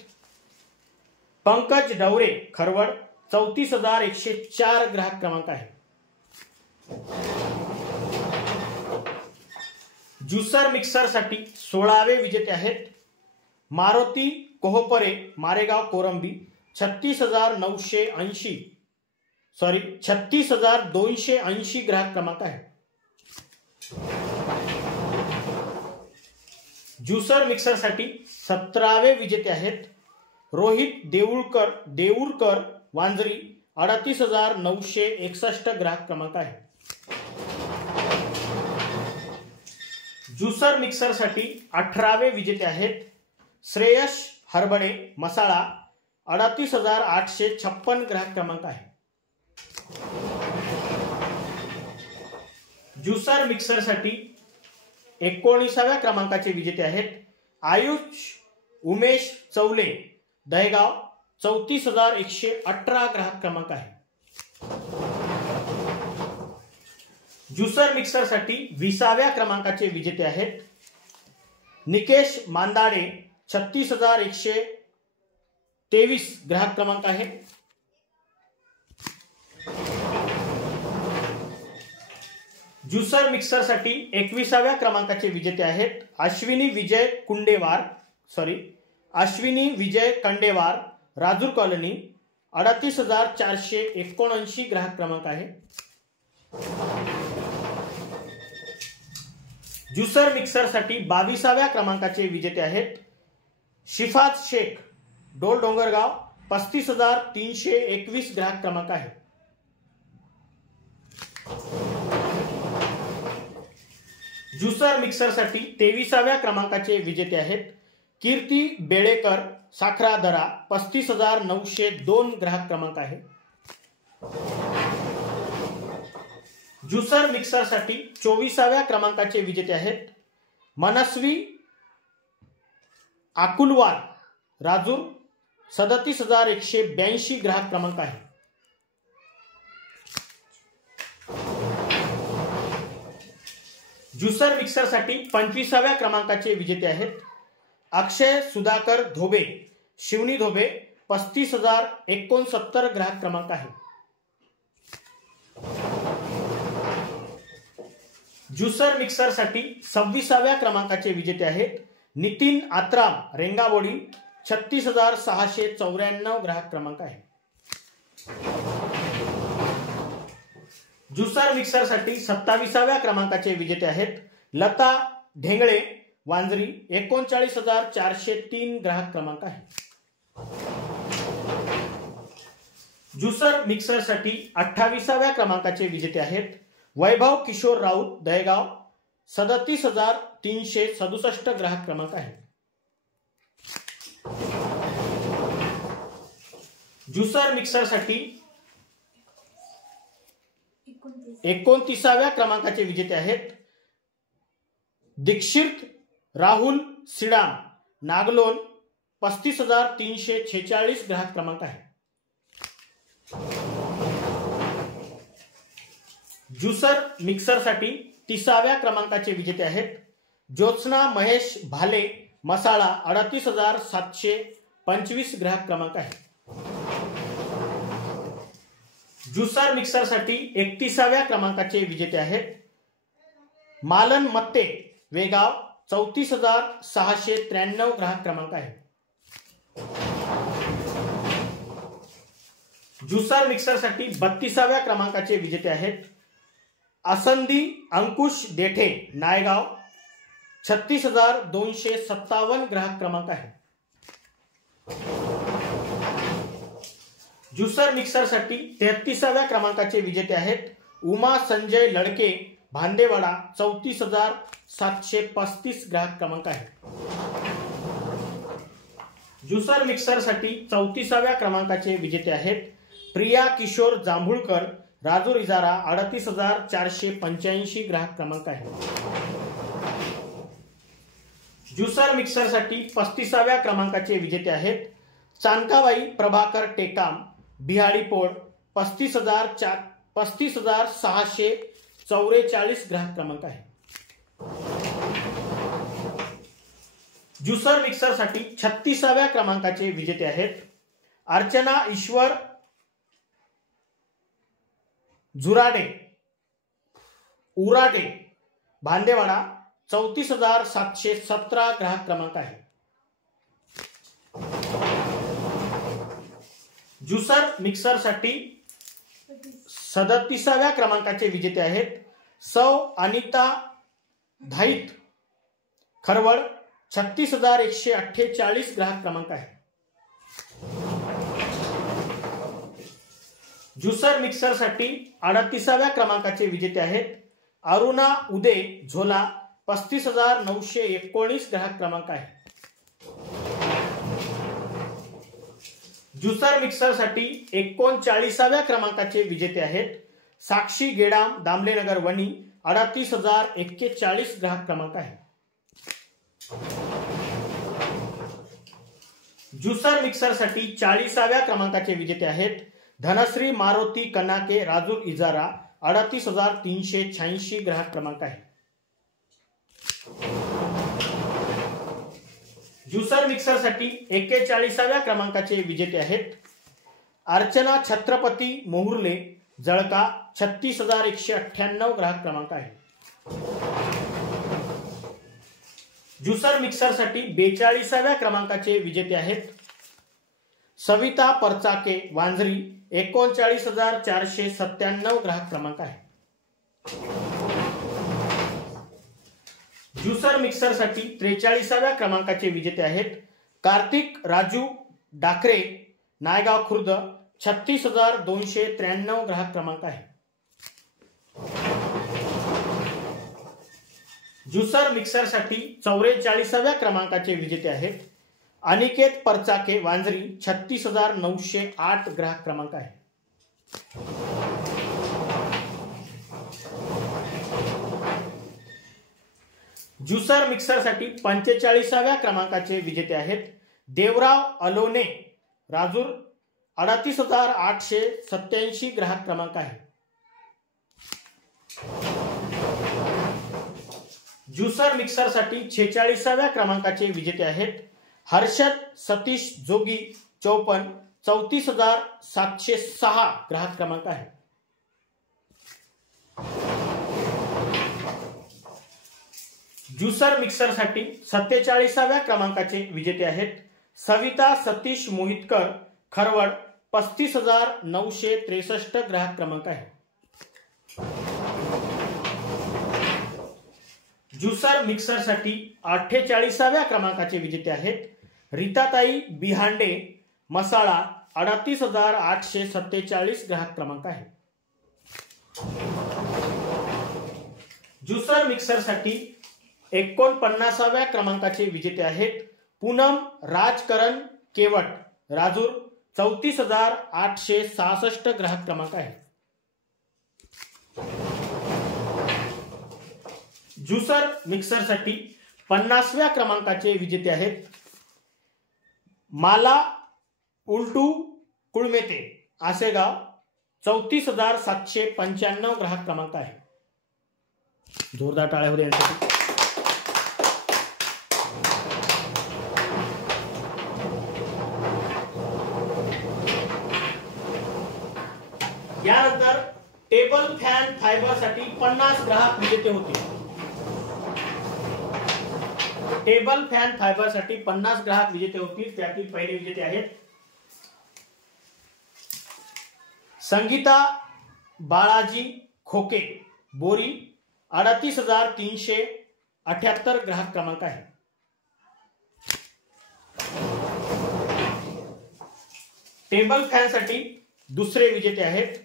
पंकज डवरे, खरवड, 34,104 ग्राहक क्रमांक आहे. ज्युसर मिक्सरसाठी 16वे विजेते आहेत मारुती कोहपरे, मारेगाव, कोरंबी, 36,280 ग्राहक क्रमांक आहे. ज्युसर मिक्सरसाठी 17वे विजेते आहेत रोहित देऊळकर, वांजरी, 38,961 ग्राहक क्रमांक आहे. ज्युसर मिक्सरसाठी 18वे विजेते आहेत श्रेयश हरबडे, मसाळा, 38,856 ग्राहक क्रमांक आहे. ज्युसर मिक्सरसाठी 19व्या क्रमांकाचे विजेते आहेत आयुष उमेश चौले, दहेगाव, 34,118 ग्राहक क्रमांक आहे. ज्युसर मिक्सरसाठी 20व्या क्रमांकाचे विजेते आहेत निकेश मांदाडे, 36,123 ग्राहक क्रमांक आहे. ज्युसर मिक्सरसाठी 21व्या क्रमांकाचे विजेते आहेत अश्विनी विजय कंडेवार, राजूर कॉलनी, 38,479 ग्राहक क्रमांक आहे. ज्युसर मिक्सरसाठी 22व्या क्रमांकाचे विजेते आहेत शिफात शेख, डोल डोंगरगाव, 35,321 ग्राहक क्रमांक आहे. ज्युसर मिक्सरसाठी 23व्या क्रमांकाचे विजेते आहेत कीर्ती बेळेकर, साखरादरा, 35,902 ग्राहक क्रमांक आहे. ज्युसर मिक्सरसाठी 24व्या क्रमांकाचे विजेते आहेत मनस्वी आकुलवार, राजूर, 37,182 ग्राहक क्रमांक आहे. ज्युसर मिक्सरसाठी 25व्या क्रमांकाचे विजेते आहेत अक्षय सुधाकर धोबे, शिवनी धोबे, 35,069 ग्राहक क्रमांक आहे. ज्युसर मिक्सरसाठी 26व्या क्रमांकाचे विजेते आहेत नितीन आत्राम, रेंगावडी, 36,694 ग्राहक क्रमांक आहे. ज्युसर मिक्सरसाठी 27व्या क्रमांकाचे विजेते आहेत लता ढेंगळे, वांजरी, 39,403 ग्राहक क्रमांक आहे. ज्युसर मिक्सरसाठी 28व्या क्रमांकाचे विजेते आहेत वैभव किशोर राऊत, दहेगाव, 37,367 ग्राहक क्रमांक आहे. ज्युसर मिक्सरसाठी 29व्या क्रमांकाचे विजेते आहेत दीक्षित राहुल सिडाम, नागलोन, 35,346 ग्राहक क्रमांक आहे. ज्युसर मिक्सरसाठी 30व्या क्रमांकाचे विजेते आहेत ज्योत्स्ना महेश भाले, मसाळा, 38,725 ग्राहक क्रमांक आहे. ज्युसर मिक्सरसाठी 31व्या क्रमांकाचे विजेते आहेत मालन मत्ते वेगाव 34,693 ग्राहक क्रमांक आहे। ज्युसर मिक्सरसाठी 32व्या क्रमांकाचे विजेते आहेत आसंदी अंकुश देठे नायगाव 36,257 ग्राहक क्रमांक आहे। ज्युसर मिक्सरसाठी 33व्या क्रमांकाचे विजेते आहेत उमा संजय लडके भांदेवाडा 34,735 ग्राहक क्रमांक आहे। ज्युसर मिक्सरसाठी 34व्या क्रमांकाचे विजेते आहेत प्रिया किशोर जांभुळकर राजूर इजारा 38,485 ग्राहक क्रमांक आहे। ज्युसर मिक्सरसाठी 35व्या क्रमांकाचे विजेते आहेत चांकाबाई प्रभाकर टेकाम बिहाळीपोड 35,644 ग्राहक क्रमांक आहे। ज्युसर मिक्सरसाठी 36व्या क्रमांकाचे विजेते आहेत अर्चना ईश्वर झुराडे उराडे भांदेवाडा 34,717 ग्राहक क्रमांक आहे। ज्युसर मिक्सरसाठी 37व्या क्रमांकाचे विजेते आहेत सौ अनिता धाईत खरवड 36,148 ग्राहक क्रमांक आहे। ज्युसर मिक्सरसाठी 38व्या क्रमांकाचे विजेते आहेत अरुणा उदे झोला 35,919 ग्राहक क्रमांक आहे। ज्युसर मिक्सरसाठी 39व्या क्रमांकाचे विजेते आहेत साक्षी गेडाम दामलेनगर वणी 38,041 ग्राहक क्रमांक आहे। ज्युसर मिक्सरसाठी 40व्या क्रमांकाचे विजेते आहेत धनश्री मारुती कनाके राजूर इजारा 38,386 ग्राहक क्रमांक आहे। ज्युसर मिक्सरसाठी 41व्या क्रमांकाचे विजेते आहेत अर्चना छत्रपती मोहुर्ले जळका 36,198 ग्राहक क्रमांक आहे। ज्युसर मिक्सरसाठी 42व्या क्रमांकाचे विजेते आहेत सविता परचाके वांझरी 39,497 ग्राहक क्रमांक आहे। ज्युसर मिक्सरसाठी 43व्या क्रमांकाचे विजेते आहेत कार्तिक राजू डाकरे नायगाव खुर्द 36,293 ग्राहक क्रमांक आहे। ज्युसर मिक्सरसाठी 44व्या क्रमांकाचे विजेते आहेत अनिकेत परचाके वांझरी 36,908 ग्राहक क्रमांक आहे। ज्युसर मिक्सरसाठी 45व्या क्रमांकाचे विजेते आहेत देवराव अलोने राजूर 38,887 ग्राहक क्रमांक आहे। ज्युसर मिक्सरसाठी 46व्या क्रमांकाचे विजेते आहेत हर्षद सतीश जोगी 54 34,706 ग्राहक क्रमांक आहे। ज्युसर मिक्सरसाठी 47व्या क्रमांकाचे विजेते आहेत सविता सतीश मोहितकर खरवड 35,963 ग्राहक क्रमांक आहे। ज्युसर मिक्सरसाठी 48व्या क्रमांकाचे विजेते आहेत रीताताई बिहांडे मसाळा 38,847 ग्राहक क्रमांक आहे। ज्युसर मिक्सरसाठी 49व्या क्रमांकाचे विजेते आहेत पूनम राजकरण केवट राजूर 34,866 ग्राहक क्रमांक आहे। ज्युसर मिक्सरसाठी 50व्या क्रमांकाचे विजेते आहेत माला उलटू कुळमेते आसेगाव 34,795 ग्राहक क्रमांक आहे। जोरदार टाळ्या होऊ यांसाठी। यानंतर टेबल फॅन फायबर साठी 50 ग्राहक विजेते होते। टेबल फॅन फायबर साठी 50 ग्राहक विजेते होतील। त्यातील पहिले विजेते आहेत संगीता बाळाजी खोके, बोरी, 38,378 ग्राहक क्रमांक आहे। टेबल फॅन साठी दुसरे विजेते आहेत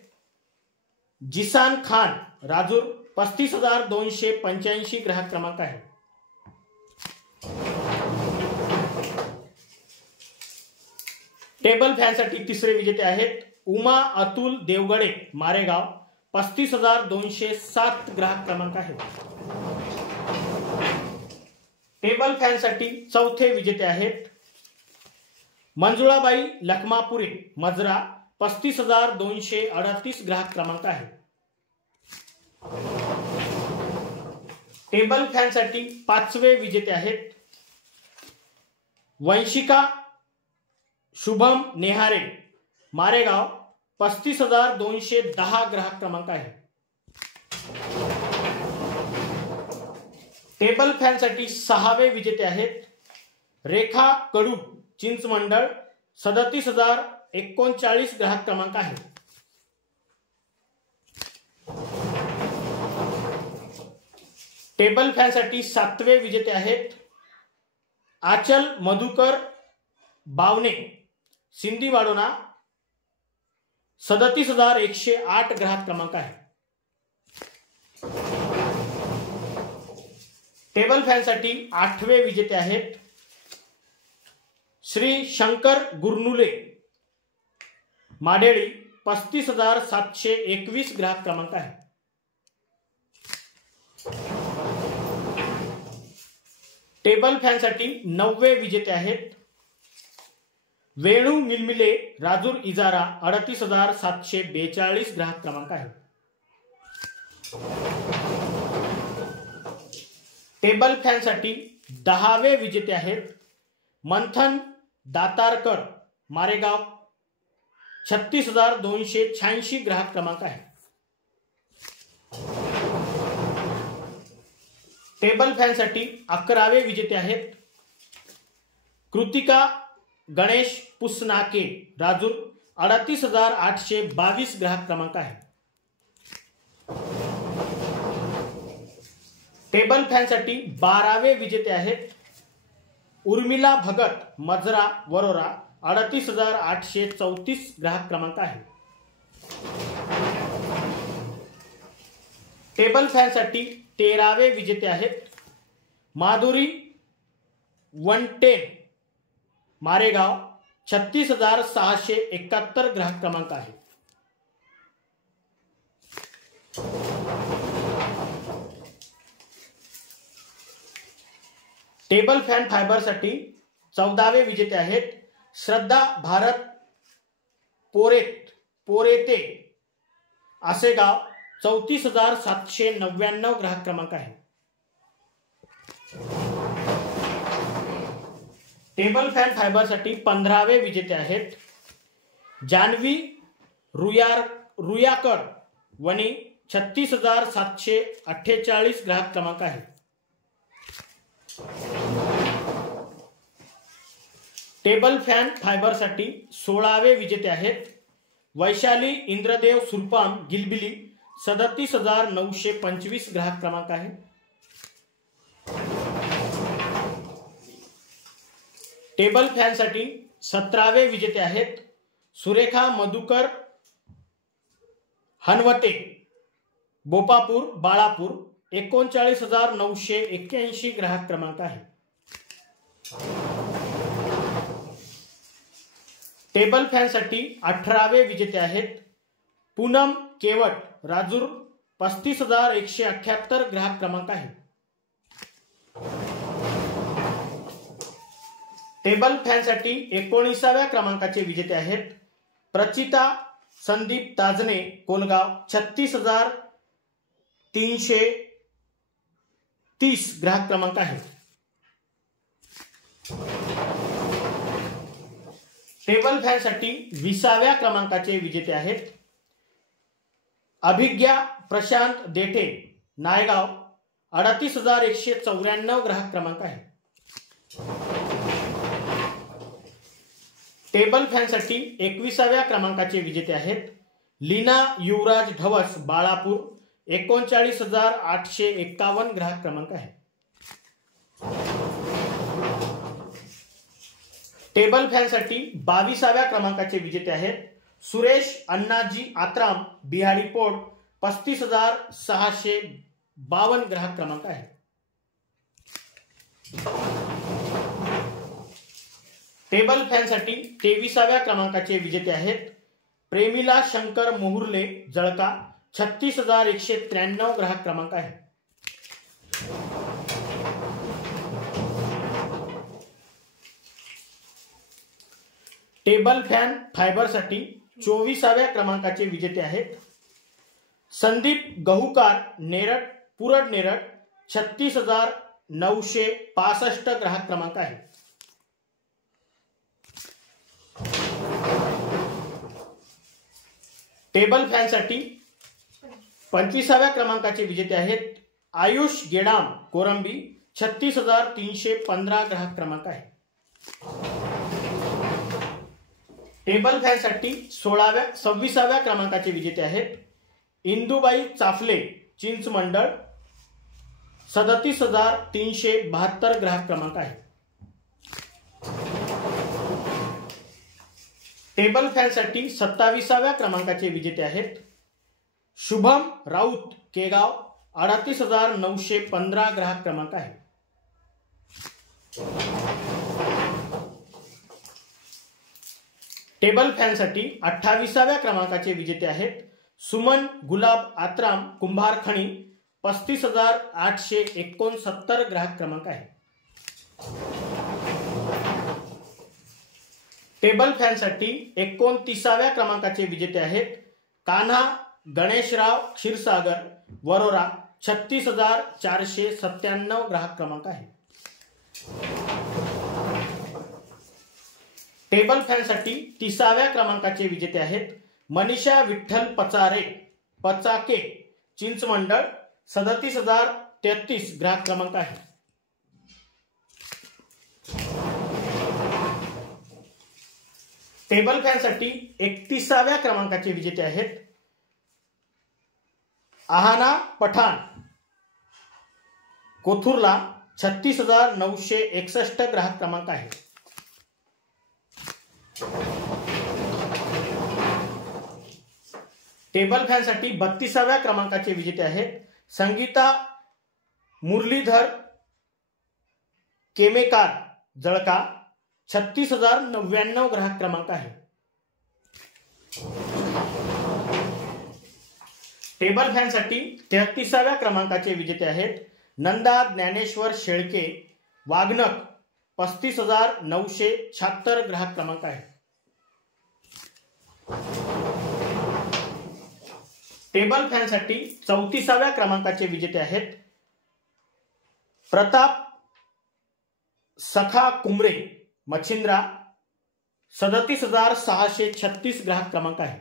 जिसान खान, राजूर, 35,285 ग्राहक क्रमांक आहे। टेबल फॅन साठी तिसरे विजेते आहेत उमा अतुल देवगडे, मारेगाव, 35,207 ग्राहक क्रमांक आहे। टेबल फॅन साठी चौथे विजेते आहेत मंजुळाबाई लखमापुरे, मजरा, 35,238 ग्राहक क्रमांक आहे। टेबल फॅन साठी पाचवे विजेते आहेत वंशिका शुभम नेहारे, मारेगाव, 35,210 ग्राहक क्रमांक आहे। टेबल फॅन साठी सहावे विजेते आहेत रेखा कडू, चिंचमंडळ, 37,039 ग्राहक क्रमांक आहे। टेबल फॅन साठी सातवे विजेते आहेत आचल मधुकर बावने, सिंधीवाडोना, 37,108 ग्राहक क्रमांक आहे। टेबल फॅन साठी आठवे विजेते आहेत श्री शंकर गुरनुले, माडेळी, 35,721 ग्राहक क्रमांक आहे। टेबल फॅन साठी नववे विजेते आहेत वेणू मिलमिले, राजूर, इजारा, 38,742 ग्राहक क्रमांक आहे। टेबल फॅन साठी दहावे विजेते आहेत मंथन दातारकर, मारेगाव, 36,286 ग्राहक क्रमांक आहे। टेबल फॅन साठी 11वे विजेते आहेत कृतिका गणेश पुसनाके, राजूर, 38,822 ग्राहक क्रमांक आहे। टेबल फॅन साठी 12वे विजेते आहेत उर्मिला भगत, मजरा, वरोरा, 38,834 ग्राहक क्रमांक आहे। टेबल फॅन साठी 13वे विजेते आहेत माधुरी वनटेन, मारेगाव, 36,671 ग्राहक क्रमांक आहे। टेबल फॅन फायबर साठी 14वे विजेते आहेत श्रद्धा भारत पोरेते, आसेगाव, 34,799 ग्राहक क्रमांक आहे। टेबल फॅन फायबर साठी 15वे विजेते आहेत जानवी रुयाकर, वणी, 36,748 ग्राहक क्रमांक आहे। टेबल फॅन फायबर साठी 16वे विजेते आहेत वैशाली इंद्रदेव सुरपाम, गिलबिली, 37,925 ग्राहक क्रमांक आहे। टेबल फॅन साठी 17वे विजेते आहेत सुरेखा मधुकर हनवते, बोपापूर, बाळापूर, 39,981 ग्राहक क्रमांक आहे। टेबल फॅन साठी 18वे विजेते आहेत पूनम केवट, राजूर, 35,178 ग्राहक क्रमांक आहे। टेबल फॅन साठी 19व्या क्रमांकाचे विजेते आहेत प्रचिता संदीप ताजने, कोलगाव, 36,330 ग्राहक क्रमांक आहे। टेबल फॅन साठी 20व्या क्रमांकाचे विजेते आहेत अभिज्ञा प्रशांत देठे नायगाव 38,194 ग्राहक क्रमांक आहे. टेबल फॅनसाठी 21व्या क्रमांकाचे विजेते आहेत लीना युवराज ढवस बाळापूर 39,851 ग्राहक क्रमांक आहे. टेबल फॅनसाठी 22व्या क्रमांकाचे विजेते आहेत सुरेश अण्णाजी आत्राम बिहारी पोड 35,652 ग्राहक क्रमांक आहे. टेबल फॅनसाठी 23व्या क्रमांकाचे विजेते आहेत प्रेमिला शंकर मोहुर्ले जळका 36,193 ग्राहक क्रमांक आहे. टेबल फॅन फायबरसाठी 24व्या क्रमांकाचे विजेते आहेत संदीप गहुकार नेरट पुरड नेरट 36,965 ग्राहक क्रमांक आहे. टेबल फॅनसाठी 25व्या क्रमांकाचे विजेते आहेत आयुष गेडाम कोरंबी 36,315 ग्राहक क्रमांक आहे. टेबल फॅनसाठी 26व्या क्रमांकाचे विजेते आहेत इंदुबाई चाफले चिंचमंडळ 37,372 ग्राहक क्रमांक आहे. टेबल फॅनसाठी 27व्या क्रमांकाचे विजेते आहेत शुभम राऊत केगाव 38,915 ग्राहक क्रमांक आहे. टेबल फॅनसाठी 28व्या क्रमांकाचे विजेते आहेत सुमन गुलाब आत्राम कुंभारखणी 35,869 ग्राहक क्रमांक आहे. टेबल फॅनसाठी 29व्या क्रमांकाचे विजेते आहेत कान्हा गणेशराव क्षीरसागर वरोरा 36,497 ग्राहक क्रमांक आहे. टेबल फॅनसाठी 30व्या क्रमांकाचे विजेते आहेत मनीषा विठ्ठल पचारे पचाके चिंचमंडळ 37,033 ग्राहक क्रमांक आहे. टेबल फॅनसाठी 31व्या क्रमांकाचे विजेते आहेत आहाना पठाण कोथुरला 36,961 ग्राहक क्रमांक आहे. टेबल फॅनसाठी 32व्या क्रमांकाचे विजेते आहेत संगीता मुरलीधर केमेकार जळका 36,099 ग्राहक क्रमांक आहे. टेबल फॅनसाठी 33व्या क्रमांकाचे विजेते आहेत नंदा ज्ञानेश्वर शेळके वाघनक 35,976 ग्राहक क्रमांक आहे. टेबल फॅनसाठी 34व्या क्रमांकाचे विजेते आहेत प्रताप सखा कुमरे मच्छिंद्रा 37,636 ग्राहक क्रमांक आहे.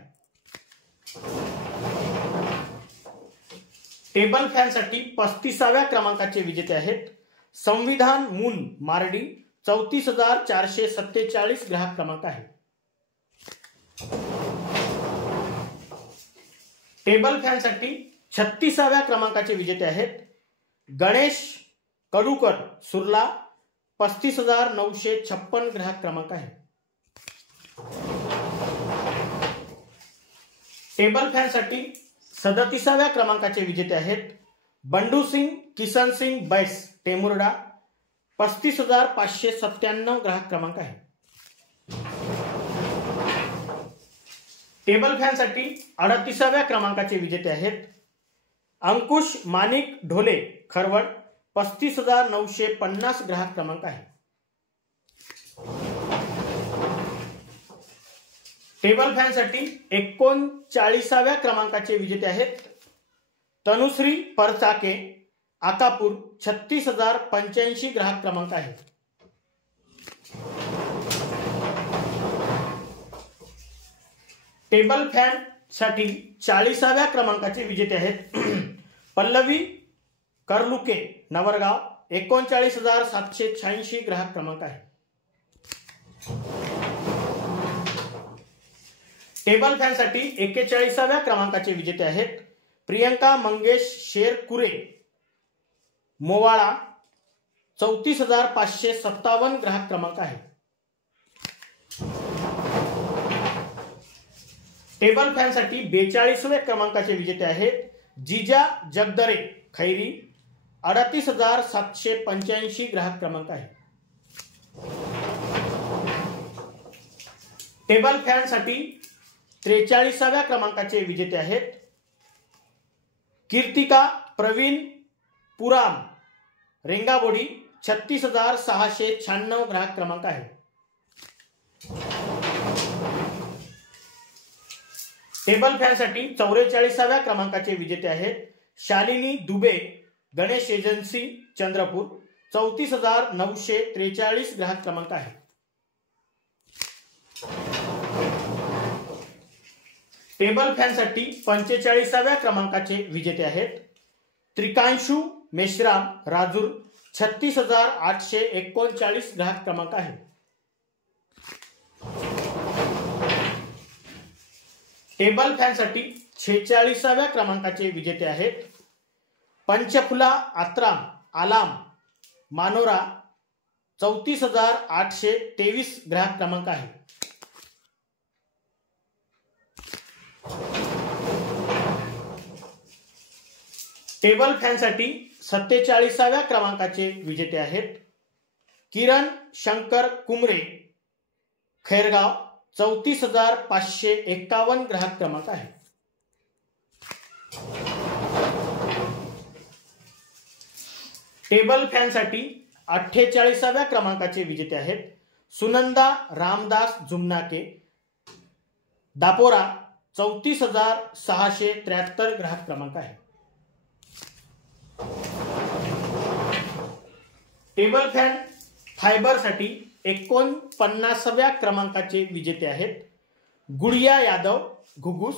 टेबल फॅनसाठी 35व्या क्रमांकाचे विजेते आहेत संविधान मून मार्डी 34,447 ग्राहक क्रमांक आहे. टेबल फॅनसाठी 36व्या क्रमांकाचे विजेते आहेत गणेश कडूकर सुरला 35,956 ग्राहक क्रमांक आहे. टेबल फॅनसाठी 37व्या क्रमांकाचे विजेते आहेत बंडू सिंग किसन सिंग बैस टेमुर्डा 35,597 ग्राहक क्रमांक आहे. टेबल फॅनसाठी 38व्या क्रमांकाचे विजेते आहेत अंकुश माणिक ढोले खरवड 35,950 ग्राहक क्रमांक आहे. टेबल फॅनसाठी 39व्या क्रमांकाचे विजेते आहेत तनुश्री परचाके आकापूर 36,085 ग्राहक क्रमांक आहे. टेबल फॅन साठी 40व्या क्रमांकाचे विजेते आहेत पल्लवी कर्लुके नवरगाव 39,786 ग्राहक क्रमांक आहे। टेबल फॅन साठी 41व्या क्रमांकाचे विजेते आहेत प्रियंका मंगेश शेरकुरे मोवाळा 34,557 ग्राहक क्रमांक आहे। टेबल फॅन साठी 42व्या क्रमांकाचे विजेते आहेत जिजा जगदरे खैरी 38,785 ग्राहक क्रमांक आहे। टेबल फॅन साठी 43व्या क्रमांकाचे विजेते आहेत कीर्तिका प्रवीण पुराम रेंगाबोडी 36,696 ग्राहक क्रमांक आहे। टेबल फॅन साठी 44व्या क्रमांकाचे विजेते आहेत शालिनी दुबे गणेश एजन्सी चंद्रपूर 34,943 ग्राहक क्रमांक आहे। टेबल फॅन साठी 45व्या क्रमांकाचे विजेते आहेत त्रिकांशु मेश्राम राजूर 36,839 ग्राहक क्रमांक आहे। टेबल फॅन साठी 46व्या क्रमांकाचे विजेते आहेत पंचफुला आत्राम आलाम मानोरा 34,823 ग्राहक क्रमांक आहे। टेबल फॅन साठी 47व्या क्रमांकाचे विजेते आहेत किरण शंकर कुमरे खैरगाव 34,551 ग्राहक क्रमांक आहे। टेबल फॅन साठी 48व्या क्रमांकाचे विजेते आहेत सुनंदा रामदास जुमनाके दापोरा 34,673 ग्राहक क्रमांक आहे। टेबल फॅन फायबर साठी 49व्या क्रमांकाचे विजेते आहेत गुडिया यादव घुगुस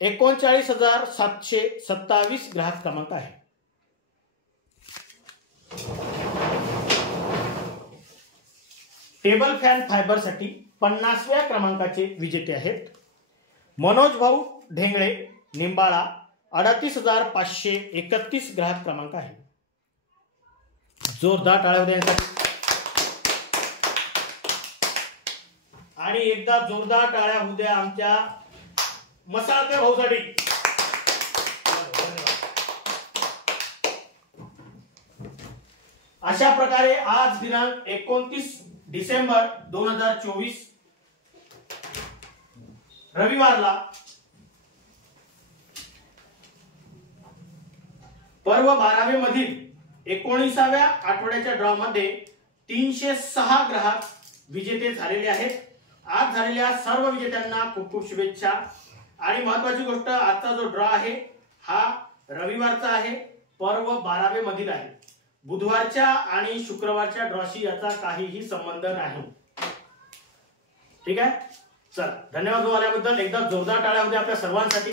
39,727 ग्राहक क्रमांक आहे। टेबल फॅन फायबर साठी 50व्या क्रमांकाचे विजेते आहेत मनोज भाऊ ढेंगळे निंबाळा 38,531 ग्राहक क्रमांक आहे। जोरदार टाळ्या होऊ द्या आणि एकदा जोरदार टाळ्या होऊ द्या आमच्या मसाळकर भाऊसाठी। अशा प्रकारे आज दिनांक 29 डिसेंबर 2024 रविवारला पर्व 12वे मधील 19व्या आठवड्याच्या ड्रॉ मध्ये 306 ग्राहक विजेते झालेले आहेत। आज झालेल्या सर्व विजेत्यांना खूप खूप शुभेच्छा। आणि महत्त्वाची गोष्ट आजचा जो ड्रॉ आहे हा रविवारचा आहे पर्व 12वे मधील आहे बुधवारच्या आणि शुक्रवारच्या ड्रॉशी याचा काहीही संबंध नाही। ठीक आहे चल धन्यवाद आल्याबद्दल एकदा जोरदार टाळ्या होऊ द्या आपल्या सर्वांसाठी।